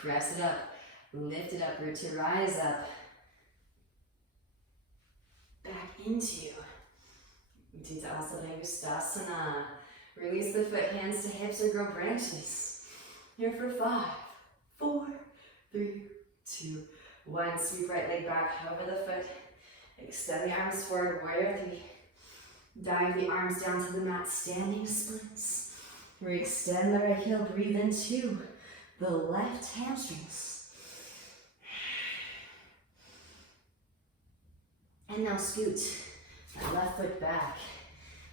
press it up, lift it up, root to rise up. Back into Utthita Gustasana. Release the foot, hands to hips or grow branches. Here for 5, 4, 3, 2, 1. Sweep right leg back over the foot. Extend the arms forward, warrior 3. Dive the arms down to the mat, standing splits. Re-extend the right heel, breathe into the left hamstrings. And now scoot that left foot back.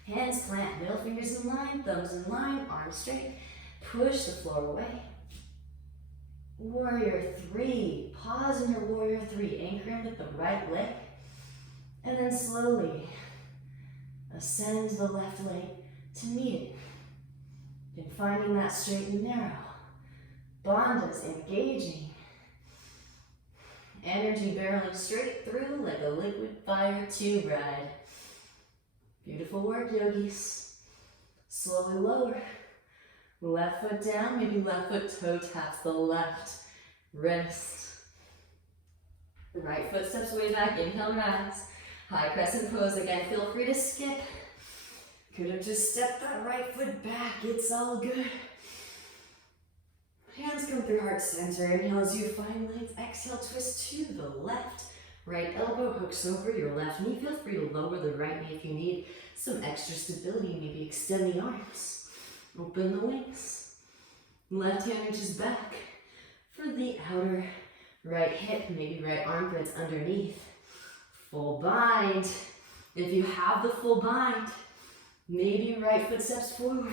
Hands plant, middle fingers in line, thumbs in line, arms straight. Push the floor away. Warrior 3. Pause in your warrior 3. Anchor in with the right leg. And then slowly ascend the left leg to meet it. And finding that straight and narrow. Bandhas engaging. Energy barreling straight through like a liquid fire tube ride. Beautiful work, yogis. Slowly lower. Left foot down, maybe left foot toe taps the left wrist. The right foot steps way back, inhale, rise. High crescent pose, again, feel free to skip. Could have just stepped that right foot back, it's all good. Hands come through heart center, inhale as you find length, exhale, twist to the left. Right elbow hooks over your left knee, feel free to lower the right knee if you need some extra stability, maybe extend the arms. Open the wings. Left hand reaches back for the outer right hip, maybe right armpits underneath. Full bind. If you have the full bind, maybe right foot steps forward.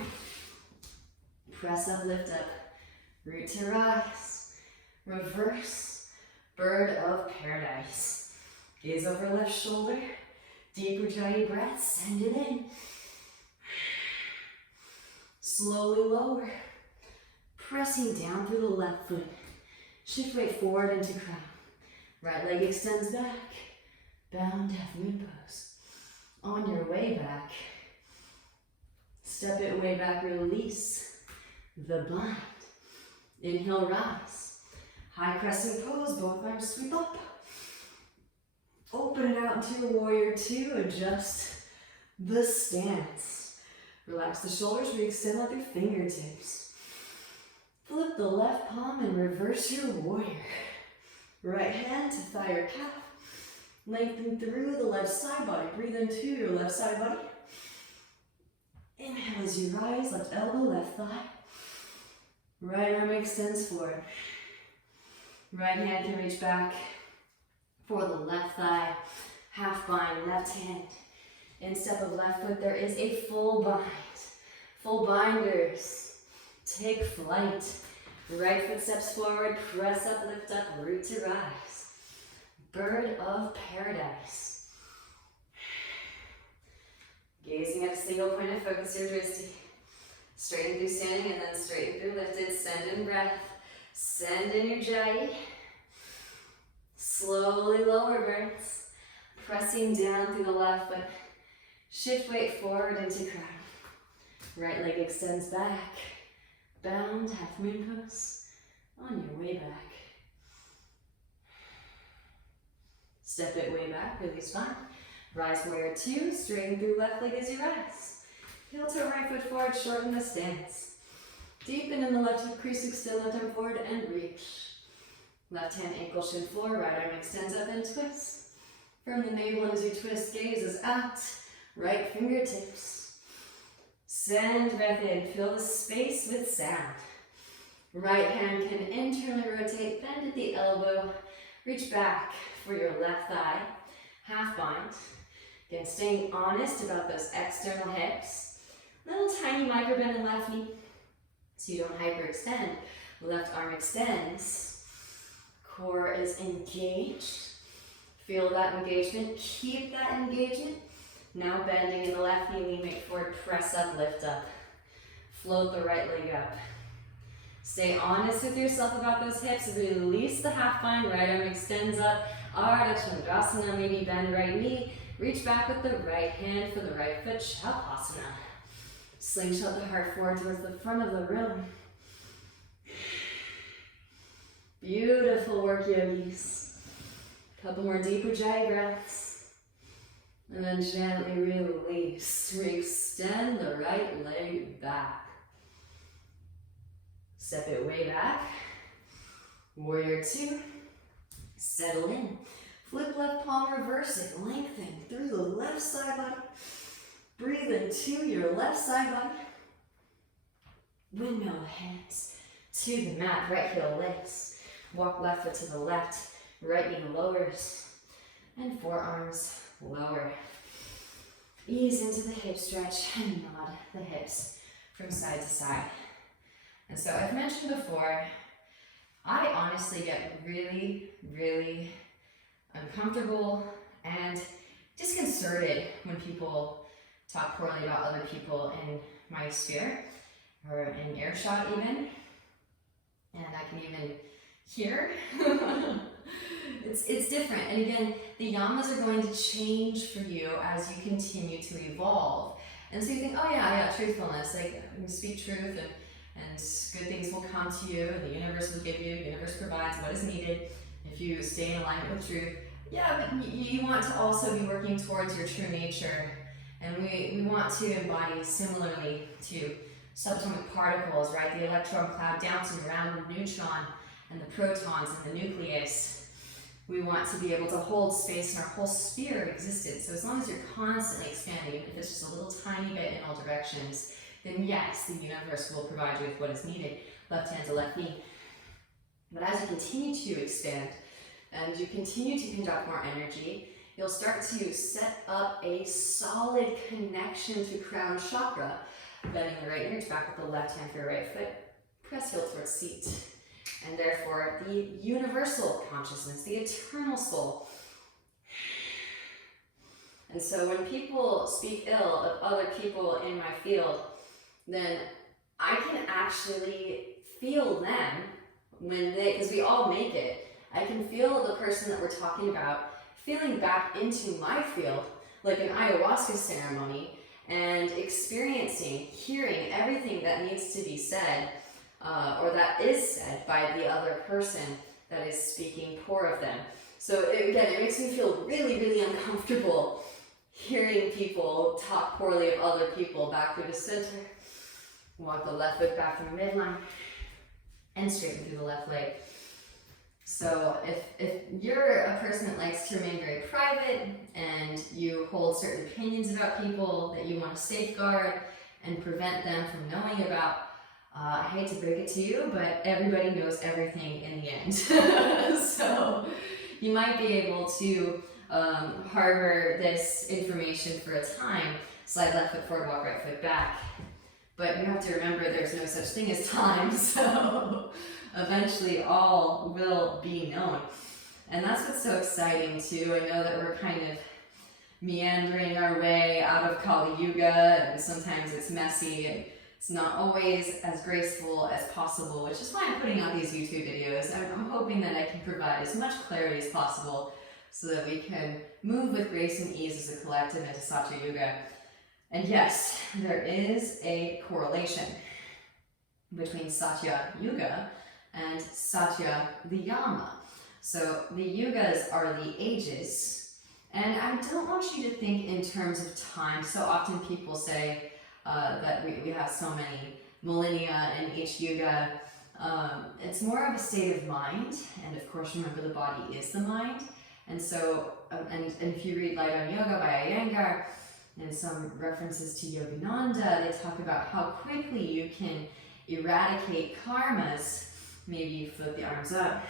Press up, lift up. Root to rise. Reverse. Bird of paradise. Gaze over left shoulder. Deep Ujjayi breath. Send it in. Slowly lower. Pressing down through the left foot. Shift weight forward into crown. Right leg extends back. Bound half moon pose. On your way back, step it way back, release the bind. Inhale, rise. High crescent pose, both arms sweep up. Open it out into warrior 2, adjust the stance. Relax the shoulders, re-extend out through fingertips. Flip the left palm and reverse your warrior. Right hand to thigh or calf. Lengthen through the left side body. Breathe into your left side body. Inhale as you rise, left elbow, left thigh. Right arm extends forward. Right hand can reach back For the left thigh, half bind, left hand. Instep of left foot, there is a full bind. Full binders. Take flight. Right foot steps forward, press up, lift up, root to rise. Bird of paradise. Gazing at a single point of focus, your drishti. Straighten through standing and then straighten through lifted. Send in breath. Send in your jai. Slowly lower breaths. Pressing down through the left foot. Shift weight forward into crown. Right leg extends back. Bound, half moon pose. On your way back. Step it way back, release spine. Rise warrior two, straighten through left leg as you rise. Heel to right foot forward, shorten the stance. Deepen in the left hip crease, extend left arm forward and reach. Left hand ankle shin floor, right arm extends up and twist. From the navel as you twist, gaze is out. Right fingertips. Send breath in, fill the space with sound. Right hand can internally rotate, bend at the elbow. Reach back for your left thigh, half bind. Again, staying honest about those external hips. Little tiny micro bend in left knee, so you don't hyperextend. Left arm extends. Core is engaged. Feel that engagement, keep that engagement. Now bending in the left knee, lean weight forward, press up, lift up. Float the right leg up. Stay honest with yourself about those hips. Release the half bind, right arm extends up. Ardha Chandrasana, maybe bend right knee. Reach back with the right hand for the right foot, Shavasana. Slingshot the heart forward towards the front of the room. Beautiful work, yogis. Couple more deeper jai breaths. And then gently release. Extend the right leg back. Step it way back. Warrior two. Settle in. Flip left palm, reverse it. Lengthen through the left side body. Breathe into your left side body. Windmill hands to the mat. Right heel lifts. Walk left foot to the left. Right knee lowers. And forearms lower. Ease into the hip stretch and nod the hips from side to side. And so I've mentioned before, I honestly get really, really uncomfortable and disconcerted when people talk poorly about other people in my sphere or in earshot even. And I can even hear. It's different. And again, the yamas are going to change for you as you continue to evolve. And so you think, oh yeah, truthfulness, like you speak truth and good things will come to you, the universe will give you, the universe provides what is needed if you stay in alignment with truth. Yeah, but you want to also be working towards your true nature. And we want to embody similarly to subatomic particles, right? The electron cloud dancing around the neutron and the protons and the nucleus. We want to be able to hold space in our whole sphere of existence. So as long as you're constantly expanding, even if it's just a little tiny bit in all directions, then yes, the universe will provide you with what is needed. Left hand to left knee. But as you continue to expand and you continue to conduct more energy, you'll start to set up a solid connection to crown chakra. Bending the right knee back with the left hand for your right foot. Press heel towards seat. And therefore, the universal consciousness, the eternal soul. And so when people speak ill of other people in my field, then I can actually feel them when because we all make it. I can feel the person that we're talking about feeling back into my field, like an ayahuasca ceremony, and experiencing, hearing everything that needs to be said, or that is said by the other person that is speaking poor of them. So again, it makes me feel really, really uncomfortable hearing people talk poorly of other people. Back through the center. Walk the left foot back from the midline and straighten through the left leg. So if you're a person that likes to remain very private and you hold certain opinions about people that you want to safeguard and prevent them from knowing about, I hate to break it to you, but everybody knows everything in the end. So you might be able to harbor this information for a time. Slide left foot forward, walk right foot back. But you have to remember there's no such thing as time, so eventually all will be known. And that's what's so exciting too. I know that we're kind of meandering our way out of Kali Yuga, and sometimes it's messy and it's not always as graceful as possible, which is why I'm putting out these YouTube videos. I'm hoping that I can provide as much clarity as possible so that we can move with grace and ease as a collective into Satya Yuga. And yes, there is a correlation between Satya Yuga and Satya the Yama. So the yugas are the ages, and I don't want you to think in terms of time. So often people say that we have so many millennia in each yuga. It's more of a state of mind, and of course remember the body is the mind. And so, and if you read Light on Yoga by Iyengar, and some references to Yogananda, they talk about how quickly you can eradicate karmas. Maybe you flip the arms up.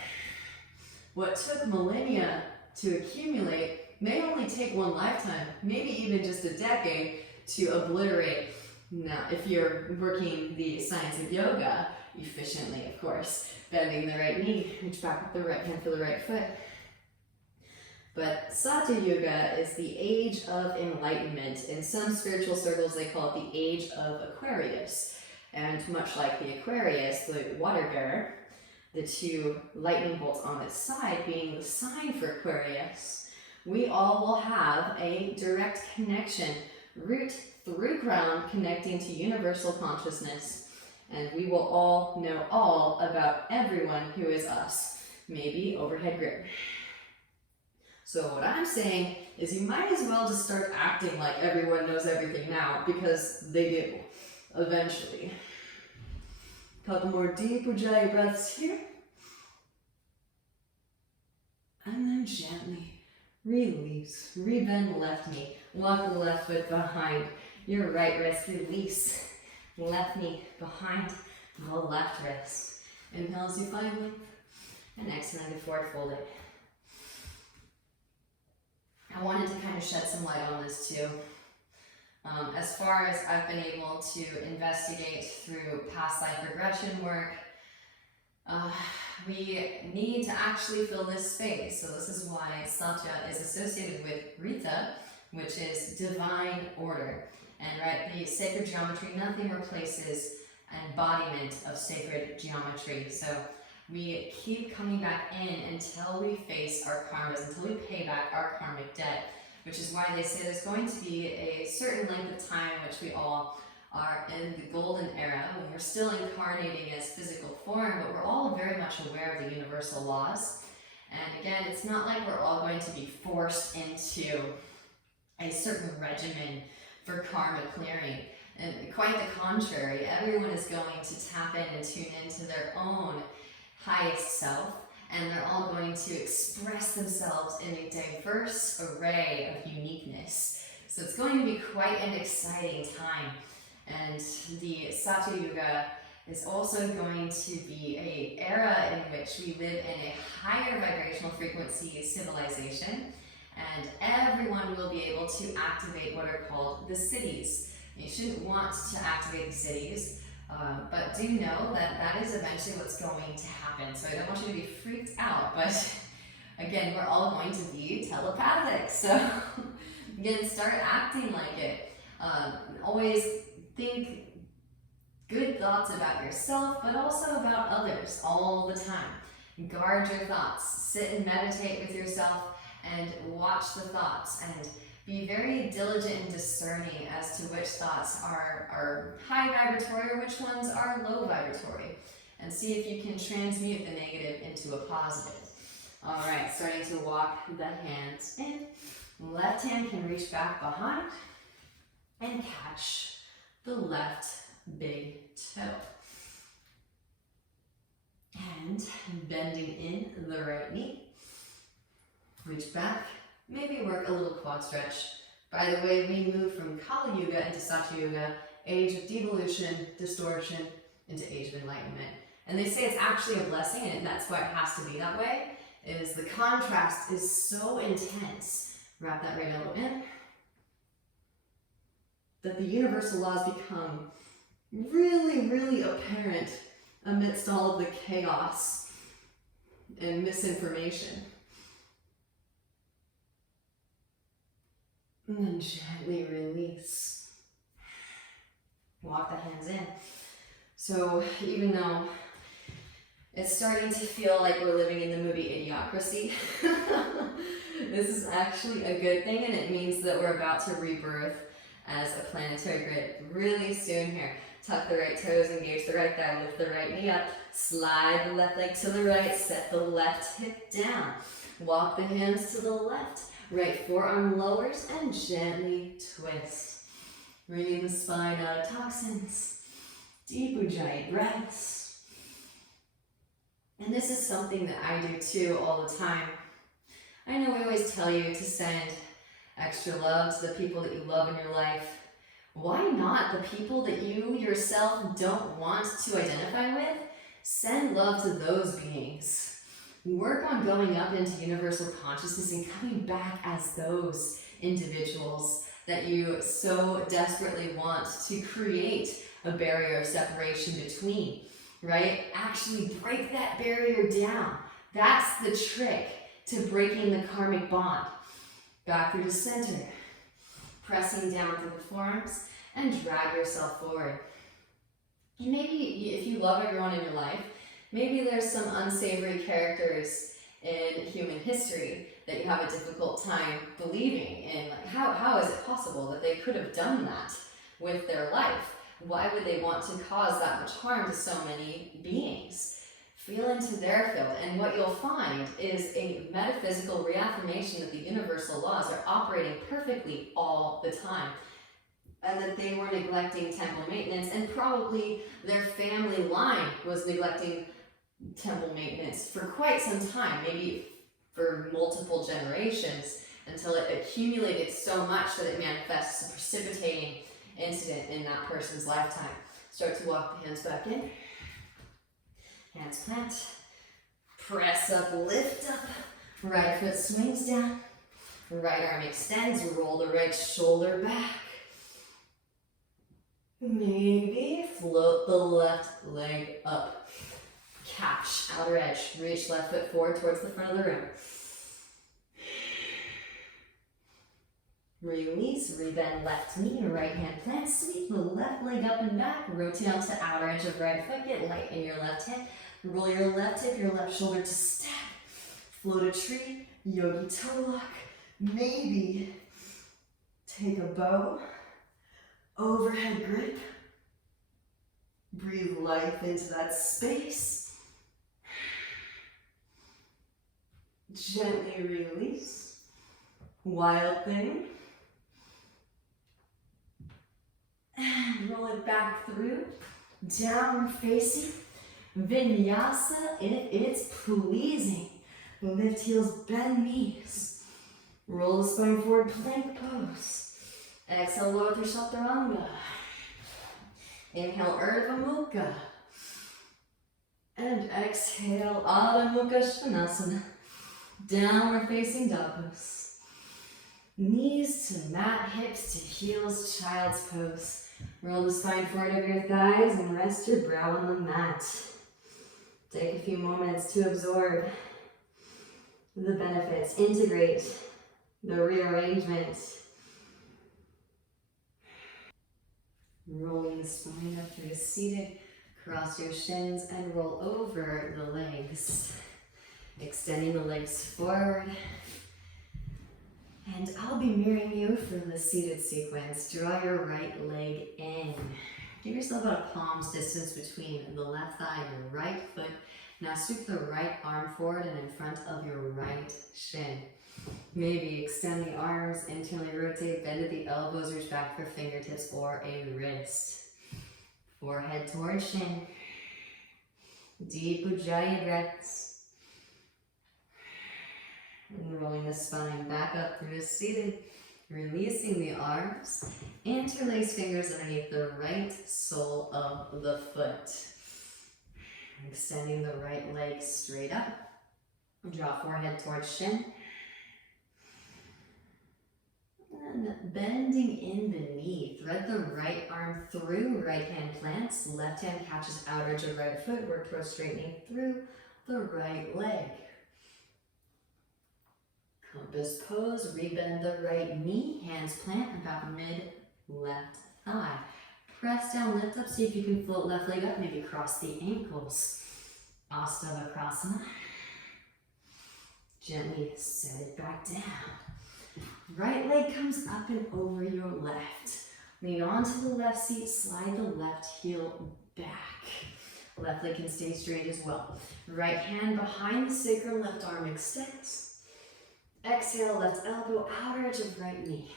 What took millennia to accumulate may only take one lifetime, maybe even just a decade to obliterate. Now, if you're working the science of yoga efficiently, of course, bending the right knee, reach back with the right hand for the right foot. But Satya Yuga is the age of enlightenment. In some spiritual circles, they call it the age of Aquarius. And much like the Aquarius, the water bearer, the two lightning bolts on its side being the sign for Aquarius, we all will have a direct connection, root through crown, connecting to universal consciousness. And we will all know all about everyone who is us. Maybe overhead grip. So what I'm saying is you might as well just start acting like everyone knows everything now, because they do, eventually. Couple more deep Ujjayi breaths here. And then gently release. Rebend the left knee. Walk the left foot behind your right wrist. Release. Left knee behind the left wrist. Inhale as you find length. And exhale to forward fold it. I wanted to kind of shed some light on this too. As far as I've been able to investigate through past life regression work, we need to actually fill this space. So this is why Satya is associated with Rita, which is divine order. And right, the sacred geometry, nothing replaces embodiment of sacred geometry. So we keep coming back in until we face our karmas, until we pay back our karmic debt, which is why they say there's going to be a certain length of time in which we all are in the golden era, when we're still incarnating as physical form, but we're all very much aware of the universal laws. And again, it's not like we're all going to be forced into a certain regimen for karma clearing. And quite the contrary, everyone is going to tap in and tune into their own highest self, and they're all going to express themselves in a diverse array of uniqueness. So it's going to be quite an exciting time. And the Satya Yuga is also going to be an era in which we live in a higher vibrational frequency civilization, and everyone will be able to activate what are called the cities. You shouldn't want to activate the cities, but do know that that is eventually what's going to happen. So I don't want you to be freaked out, but again, we're all going to be telepathic. So again, start acting like it. Always think good thoughts about yourself, but also about others all the time. Guard your thoughts. Sit and meditate with yourself and watch the thoughts, and be very diligent and discerning as to which thoughts are high vibratory or which ones are low vibratory, and see if you can transmute the negative into a positive. All right, starting to walk the hands in. Left hand can reach back behind and catch the left big toe. And bending in the right knee. Reach back, maybe work a little quad stretch. By the way, we move from Kali Yuga into Satya Yuga, age of devolution, distortion, into age of enlightenment. And they say it's actually a blessing, and that's why it has to be that way. is the contrast is so intense. Wrap that right elbow in. That the universal laws become really, really apparent amidst all of the chaos and misinformation. And then gently release. Walk the hands in. So even though it's starting to feel like we're living in the movie Idiocracy, this is actually a good thing, and it means that we're about to rebirth as a planetary grid really soon here. Tuck the right toes, engage the right thigh, lift the right knee up, slide the left leg to the right, set the left hip down. Walk the hands to the left, right forearm lowers, and gently twist. Bringing the spine out of toxins. Deep Ujjayi breaths. And this is something that I do too all the time. I know we always tell you to send extra love to the people that you love in your life. Why not the people that you yourself don't want to identify with? Send love to those beings. Work on going up into universal consciousness and coming back as those individuals that you so desperately want to create a barrier of separation between, right? Actually break that barrier down. That's the trick to breaking the karmic bond. Back through the center, pressing down through the forearms, and drag yourself forward. And maybe if you love everyone in your life, maybe there's some unsavory characters in human history that you have a difficult time believing in. Like, how is it possible that they could have done that with their life? Why would they want to cause that much harm to so many beings? Feel into their field, and what you'll find is a metaphysical reaffirmation that the universal laws are operating perfectly all the time, and that they were neglecting temple maintenance, and probably their family line was neglecting temple maintenance for quite some time, maybe for multiple generations, until it accumulated so much that it manifests a precipitating incident in that person's lifetime. Start to walk the hands back in. Hands plant. Press up, lift up. Right foot swings down. Right arm extends. Roll the right shoulder back. Maybe float the left leg up. Catch, outer edge. Reach left foot forward towards the front of the room. Release, rebend left knee, right hand plant, sweep the left leg up and back, rotate out to outer edge of right foot, get light in your left hand, roll your left hip, your left shoulder to stack, float a tree, yogi toe lock, maybe take a bow, overhead grip, breathe life into that space, gently release, wild thing. And roll it back through, downward facing, vinyasa if it's pleasing. Lift heels, bend knees. Roll the spine forward, plank pose. Exhale, lower through chaturanga. Inhale, Urdhva Mukha. And exhale, Adho Mukha Svanasana. Downward facing dog pose. Knees to mat, hips to heels, child's pose. Roll the spine forward of your thighs and rest your brow on the mat. Take a few moments to absorb the benefits. Integrate the rearrangement. Rolling the spine up through seated. Cross your shins and roll over the legs. Extending the legs forward. And I'll be mirroring you for the seated sequence. Draw your right leg in. Give yourself about a palm's distance between the left thigh and your right foot. Now sweep the right arm forward and in front of your right shin. Maybe extend the arms, internally rotate, bend at the elbows, reach back for fingertips or a wrist. Forehead towards shin. Deep Ujjayi breaths. And rolling the spine back up through a seated, releasing the arms, interlace fingers underneath the right sole of the foot. Extending the right leg straight up. Draw forehead towards shin. And bending in the knee. Thread the right arm through, right hand plants. Left hand catches outer edge of right foot. Work towards straightening through the right leg. Compass pose, rebend the right knee, hands plant about mid left thigh. Press down, lift up, see if you can float left leg up, maybe cross the ankles. Astavasana. Gently set it back down. Right leg comes up and over your left. Lean onto the left seat, slide the left heel back. Left leg can stay straight as well. Right hand behind the sacrum, left arm extends. Exhale, left elbow, outer edge of right knee.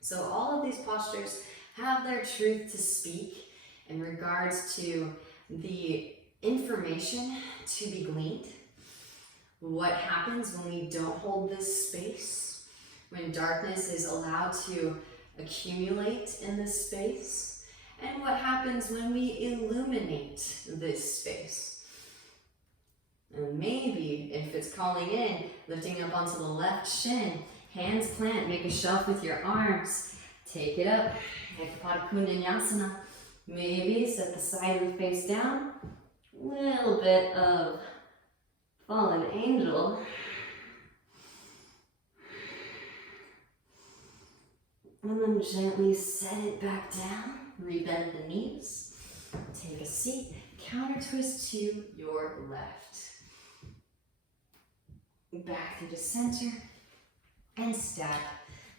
So all of these postures have their truth to speak in regards to the information to be gleaned. What happens when we don't hold this space? When darkness is allowed to accumulate in this space? And what happens when we illuminate this space? And maybe, if it's calling in, lifting up onto the left shin, hands plant, make a shelf with your arms, take it up, Ekapada Kundanyasana. Maybe set the side face down, little bit of fallen angel. And then gently set it back down, rebend the knees, take a seat, counter twist to your left. Back to the center and stack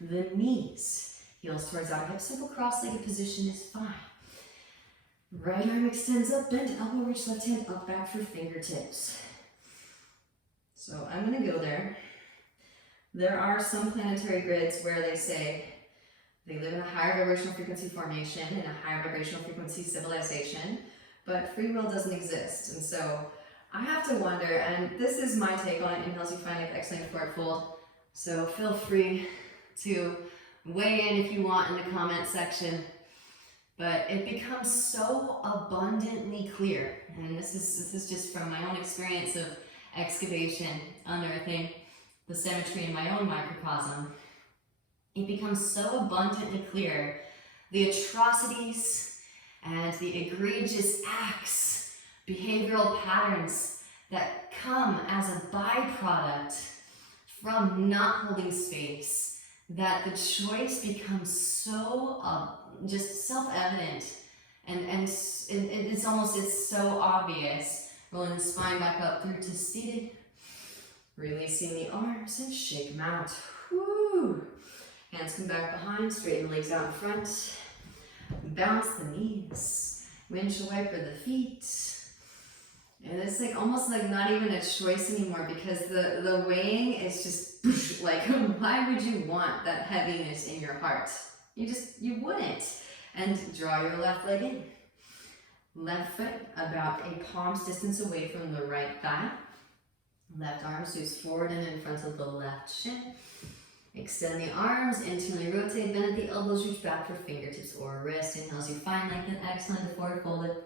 the knees. Heels towards outer hip, simple cross-legged position is fine. Right arm extends up, bend elbow, reach left hand up, back for fingertips. So I'm gonna go there. There are some planetary grids where they say they live in a higher vibrational frequency formation, in a higher vibrational frequency civilization, but free will doesn't exist. And so I have to wonder, and this is my take on it, inhales you find like excellent forward fold. So feel free to weigh in if you want in the comment section. But it becomes so abundantly clear, and this is just from my own experience of excavation, unearthing the symmetry in my own microcosm. It becomes so abundantly clear the atrocities and the egregious acts, behavioral patterns that come as a byproduct from not holding space, that the choice becomes so just self-evident, and it's so obvious. Rolling the spine back up through to seated, releasing the arms and shake them out. Woo! Hands come back behind, straighten the legs out in front, bounce the knees, windshield wiper the feet. And it's like almost like not even a choice anymore, because the weighing is just like, why would you want that heaviness in your heart? You wouldn't. And draw your left leg in. Left foot about a palm's distance away from the right thigh. Left arm moves forward and in front of the left shin. Extend the arms, internally rotate, bend at the elbows, reach back for fingertips or wrist. Inhales you find lengthen, exhale to forward folded.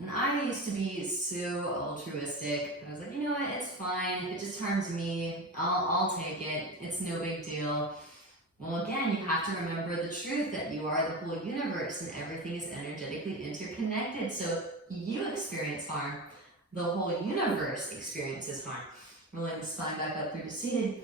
And I used to be so altruistic. I was like, you know what, it's fine. If it just harms me, I'll take it. It's no big deal. Well, again, you have to remember the truth that you are the whole universe and everything is energetically interconnected. So if you experience harm, the whole universe experiences harm. Rolling the spine back up through to seated.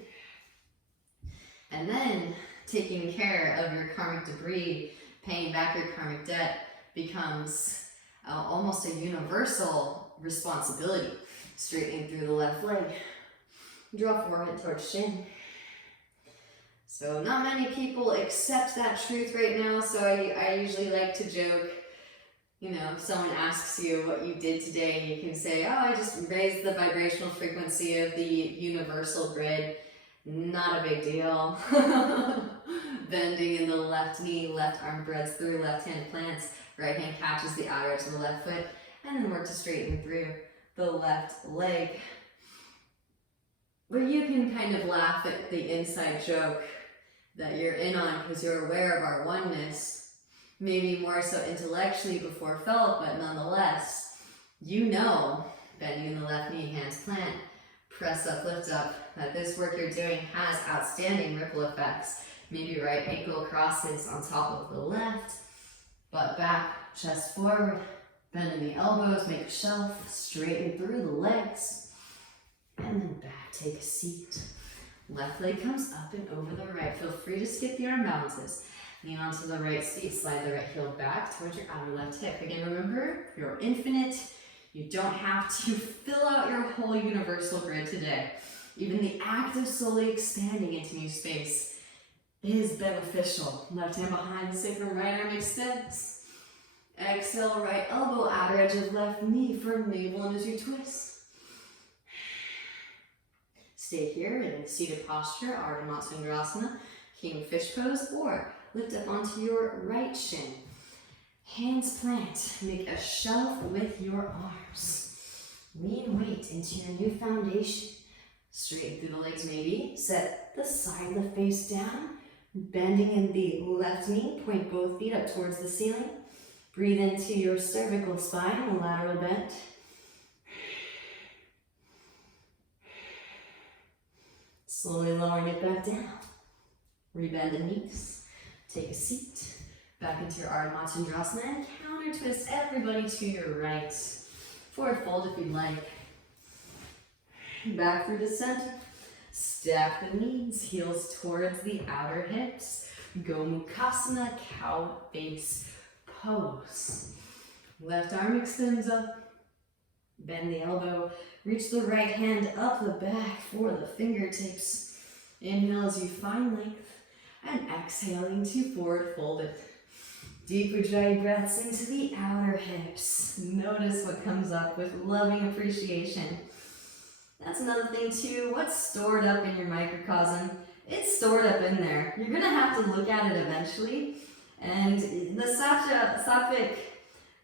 And then taking care of your karmic debris, paying back your karmic debt becomes almost a universal responsibility. Straightening through the left leg. Draw forehead towards shin. So not many people accept that truth right now, so I usually like to joke, you know, if someone asks you what you did today, you can say, oh, I just raised the vibrational frequency of the universal grid. Not a big deal. Bending in the left knee, left arm threads through, left hand plants, right hand catches the outer edge of the left foot, and then work to straighten through the left leg. But you can kind of laugh at the inside joke that you're in on because you're aware of our oneness, maybe more so intellectually before felt, but nonetheless, You know, bending in the left knee, hands plant, press up, lift up, that this work you're doing has outstanding ripple effects. Maybe right ankle crosses on top of the left, butt back, chest forward, bending the elbows, make a shelf, straighten through the legs, and then back, take a seat. Left leg comes up and over the right. Feel free to skip the arm balances. Lean onto the right seat, slide the right heel back towards your outer left hip. Again, remember, you're infinite. You don't have to fill out your whole universal grid today. Even the act of slowly expanding into new space is beneficial. Left hand behind the sacrum, right arm extends. Exhale, right elbow, outer edge of left knee for navel and as you twist. Stay here in seated posture, Ardha Matsyendrasana, Kingfish pose, or lift up onto your right shin. Hands plant, make a shelf with your arms. Lean weight into your new foundation. Straighten through the legs maybe. Set the side of the face down. Bending in the left knee, point both feet up towards the ceiling. Breathe into your cervical spine, lateral bend. Slowly lowering it back down. Rebend the knees. Take a seat. Back into your Ardha Matsyendrasana and counter twist everybody to your right. Forward fold if you'd like. Back through the center. Stack the knees, heels towards the outer hips. Gomukhasana, cow face pose. Left arm extends up. Bend the elbow. Reach the right hand up the back for the fingertips. Inhale as you find length. And exhaling to forward fold it. Deep Ujjayi breaths into the outer hips. Notice what comes up with loving appreciation. That's another thing too. What's stored up in your microcosm? It's stored up in there. You're gonna have to look at it eventually. And the sattvic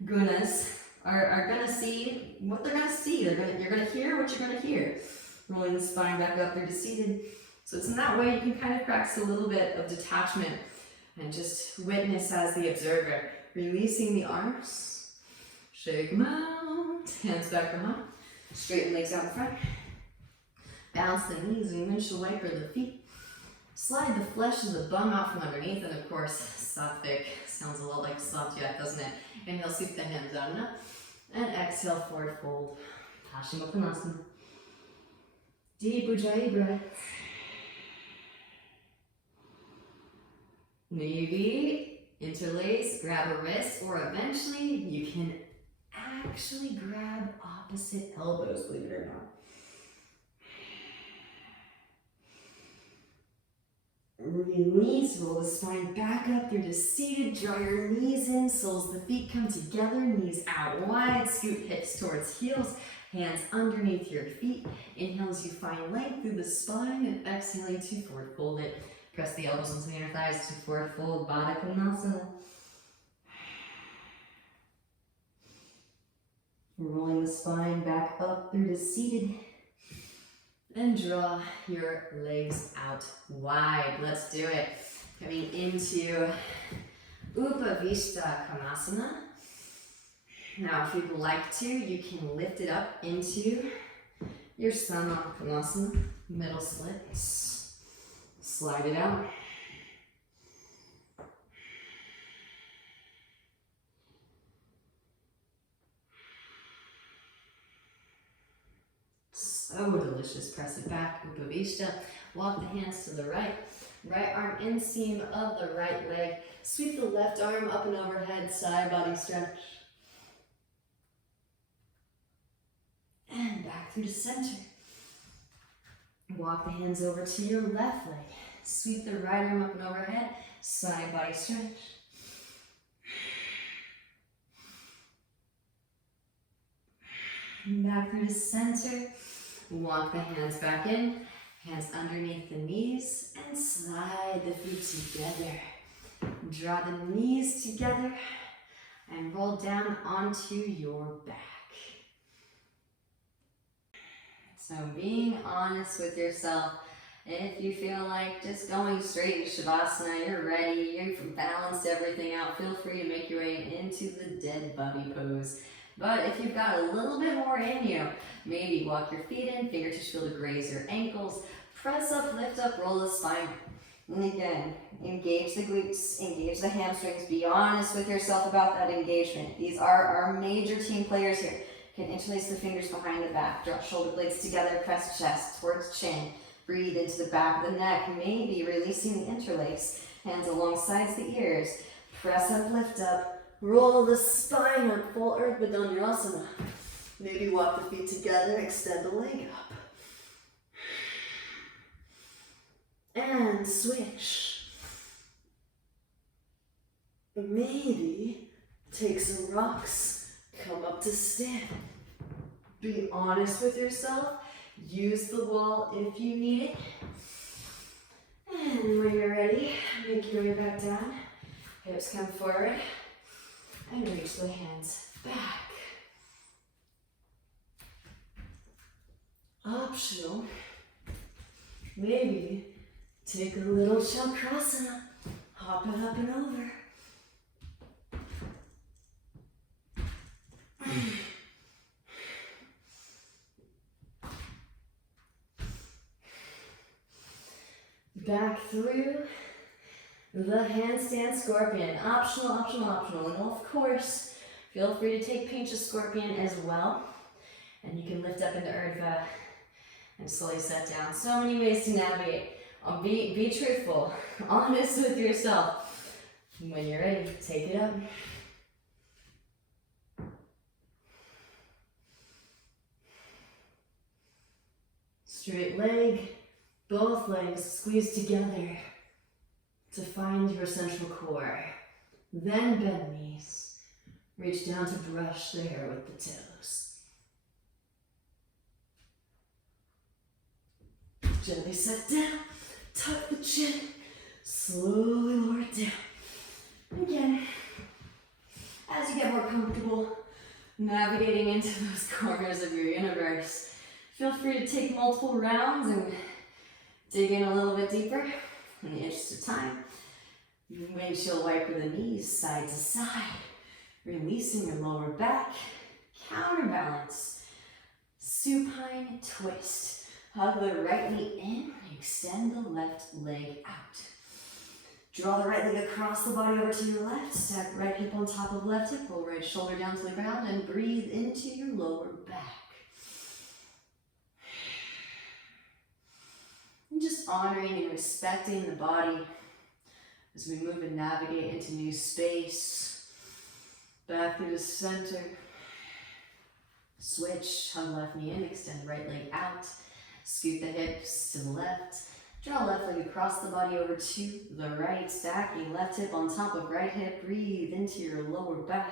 gunas are gonna see what they're gonna see. You're gonna hear what you're gonna hear. Rolling the spine back up, you're seated. So it's in that way you can kind of practice a little bit of detachment and just witness as the observer. Releasing the arms. Shake them out. Hands back behind. Straighten legs out in front. Bounce the knees and windshield wiper the feet. Slide the flesh of the bum out from underneath. And of course, sattvic sounds a lot like Satya, doesn't it? Inhale, sweep the hands out and up. And exhale, forward fold. Paschimottanasana. Deep Ujjayi breath. Maybe interlace, grab a wrist, or eventually you can actually grab opposite elbows, believe it or not. Release, roll the spine back up through to seated, draw your knees in, soles of the feet come together, knees out wide, scoot hips towards heels, hands underneath your feet. Inhale as you find length through the spine and exhaling to forward fold it. Press the elbows into the inner thighs to forward fold, Baddha Konasana. Rolling the spine back up through to seated. And draw your legs out wide. Let's do it. Coming into Upavishta Konasana. Now, if you'd like to, you can lift it up into your Konasana, middle splits. Slide it out. So delicious. Press it back. Upavishta. Walk the hands to the right. Right arm inseam of the right leg. Sweep the left arm up and overhead. Side body stretch. And back through to center. Walk the hands over to your left leg. Sweep the right arm up and overhead. Side body stretch. Back through to center. Walk the hands back in. Hands underneath the knees. And slide the feet together. Draw the knees together. And roll down onto your back. So being honest with yourself, if you feel like just going straight into Shavasana, you're ready, you've balanced everything out, feel free to make your way into the dead body pose. But if you've got a little bit more in you, maybe walk your feet in, fingertips feel to graze your ankles, press up, lift up, roll the spine. And again, engage the glutes, engage the hamstrings, be honest with yourself about that engagement. These are our major team players here. You can interlace the fingers behind the back, draw shoulder blades together, press chest towards chin. Breathe into the back of the neck, maybe releasing the interlace. Hands alongside the ears. Press up, lift up, roll the spine up, full Urdhva Dhanurasana. Maybe walk the feet together, extend the leg up. And switch. Maybe take some rocks, come up to stand. Be honest with yourself. Use the wall if you need it. And when you're ready, make your way back down. Hips come forward. And reach the hands back. Optional. Maybe take a little chakrasana. Hop it up and over. Back through the handstand scorpion. Optional, optional, optional. And of course, feel free to take pinch of scorpion as well. And you can lift up into Urdhva and slowly set down. So many ways to navigate. Be truthful, honest with yourself. When you're ready, take it up. Straight leg. Both legs squeeze together to find your central core. Then bend knees. Reach down to brush the hair with the toes. Gently set down, tuck the chin, slowly lower it down. Again, as you get more comfortable navigating into those corners of your universe, feel free to take multiple rounds and dig in a little bit deeper. In the interest of time, windshield wiper the knees side to side, releasing your lower back, counterbalance, supine twist. Hug the right knee in, extend the left leg out. Draw the right leg across the body over to your left, stack right hip on top of left hip, roll right shoulder down to the ground, and breathe into your lower back. And just honoring and respecting the body as we move and navigate into new space. Back through the center. Switch, hug left knee in, extend right leg out. Scoot the hips to the left. Draw left leg across the body over to the right. Stacking left hip on top of right hip. Breathe into your lower back.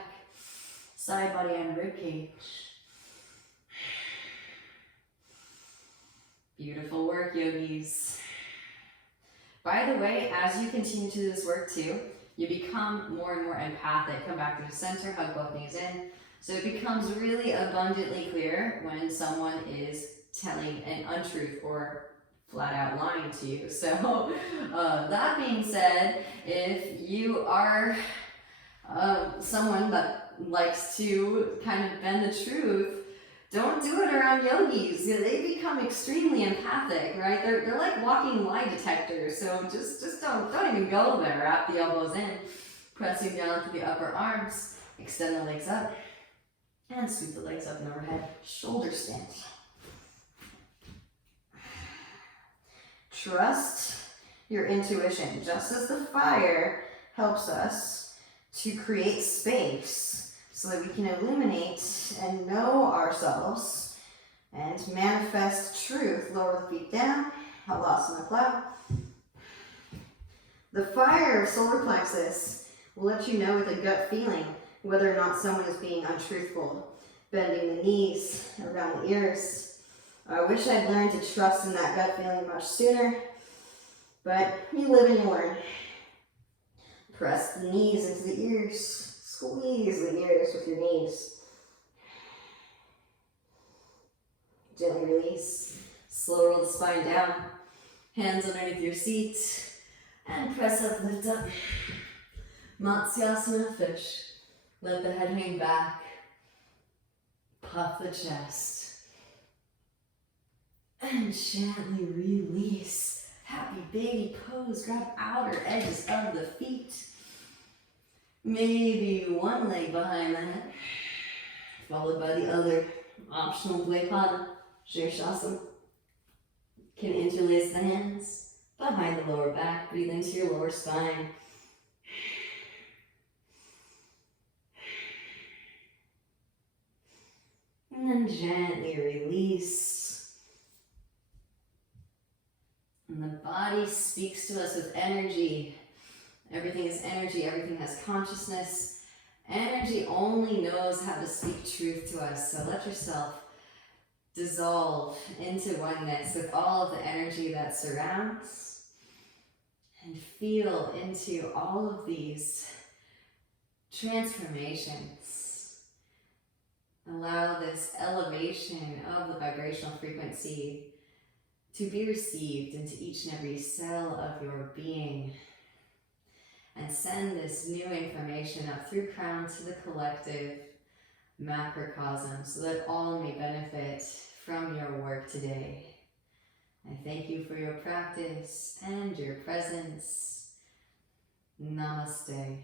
Side body and rib cage. Beautiful work, yogis. By the way, as you continue to do this work too, you become more and more empathic. Come back to the center, hug both knees in. So it becomes really abundantly clear when someone is telling an untruth or flat out lying to you. So that being said, if you are someone that likes to kind of bend the truth, don't do it around yogis. They become extremely empathic, right? They're like walking lie detectors. So just don't even go there. Wrap the elbows in, pressing down through the upper arms, extend the legs up, and sweep the legs up and overhead. Shoulder stand. Trust your intuition. Just as the fire helps us to create space so that we can illuminate and know ourselves and manifest truth. Lower the feet down, Halasana cloud. The fire of solar plexus will let you know with a gut feeling whether or not someone is being untruthful. Bending the knees around the ears. I wish I'd learned to trust in that gut feeling much sooner, but you live and you learn. Press the knees into the ears. Squeeze the ears with your knees. Gently release. Slow roll the spine down. Hands underneath your seat. And press up, lift up. Matsyasana fish. Let the head hang back. Puff the chest. And gently release. Happy baby pose. Grab outer edges of the feet. Maybe one leg behind the head, followed by the other. Optional Dvaipada, Shirshasana. Can interlace the hands behind the lower back. Breathe into your lower spine. And then gently release. And the body speaks to us with energy. Everything is energy, everything has consciousness. Energy only knows how to speak truth to us, so let yourself dissolve into oneness with all of the energy that surrounds and feel into all of these transformations. Allow this elevation of the vibrational frequency to be received into each and every cell of your being. And send this new information up through crown to the collective macrocosm so that all may benefit from your work today. I thank you for your practice and your presence. Namaste.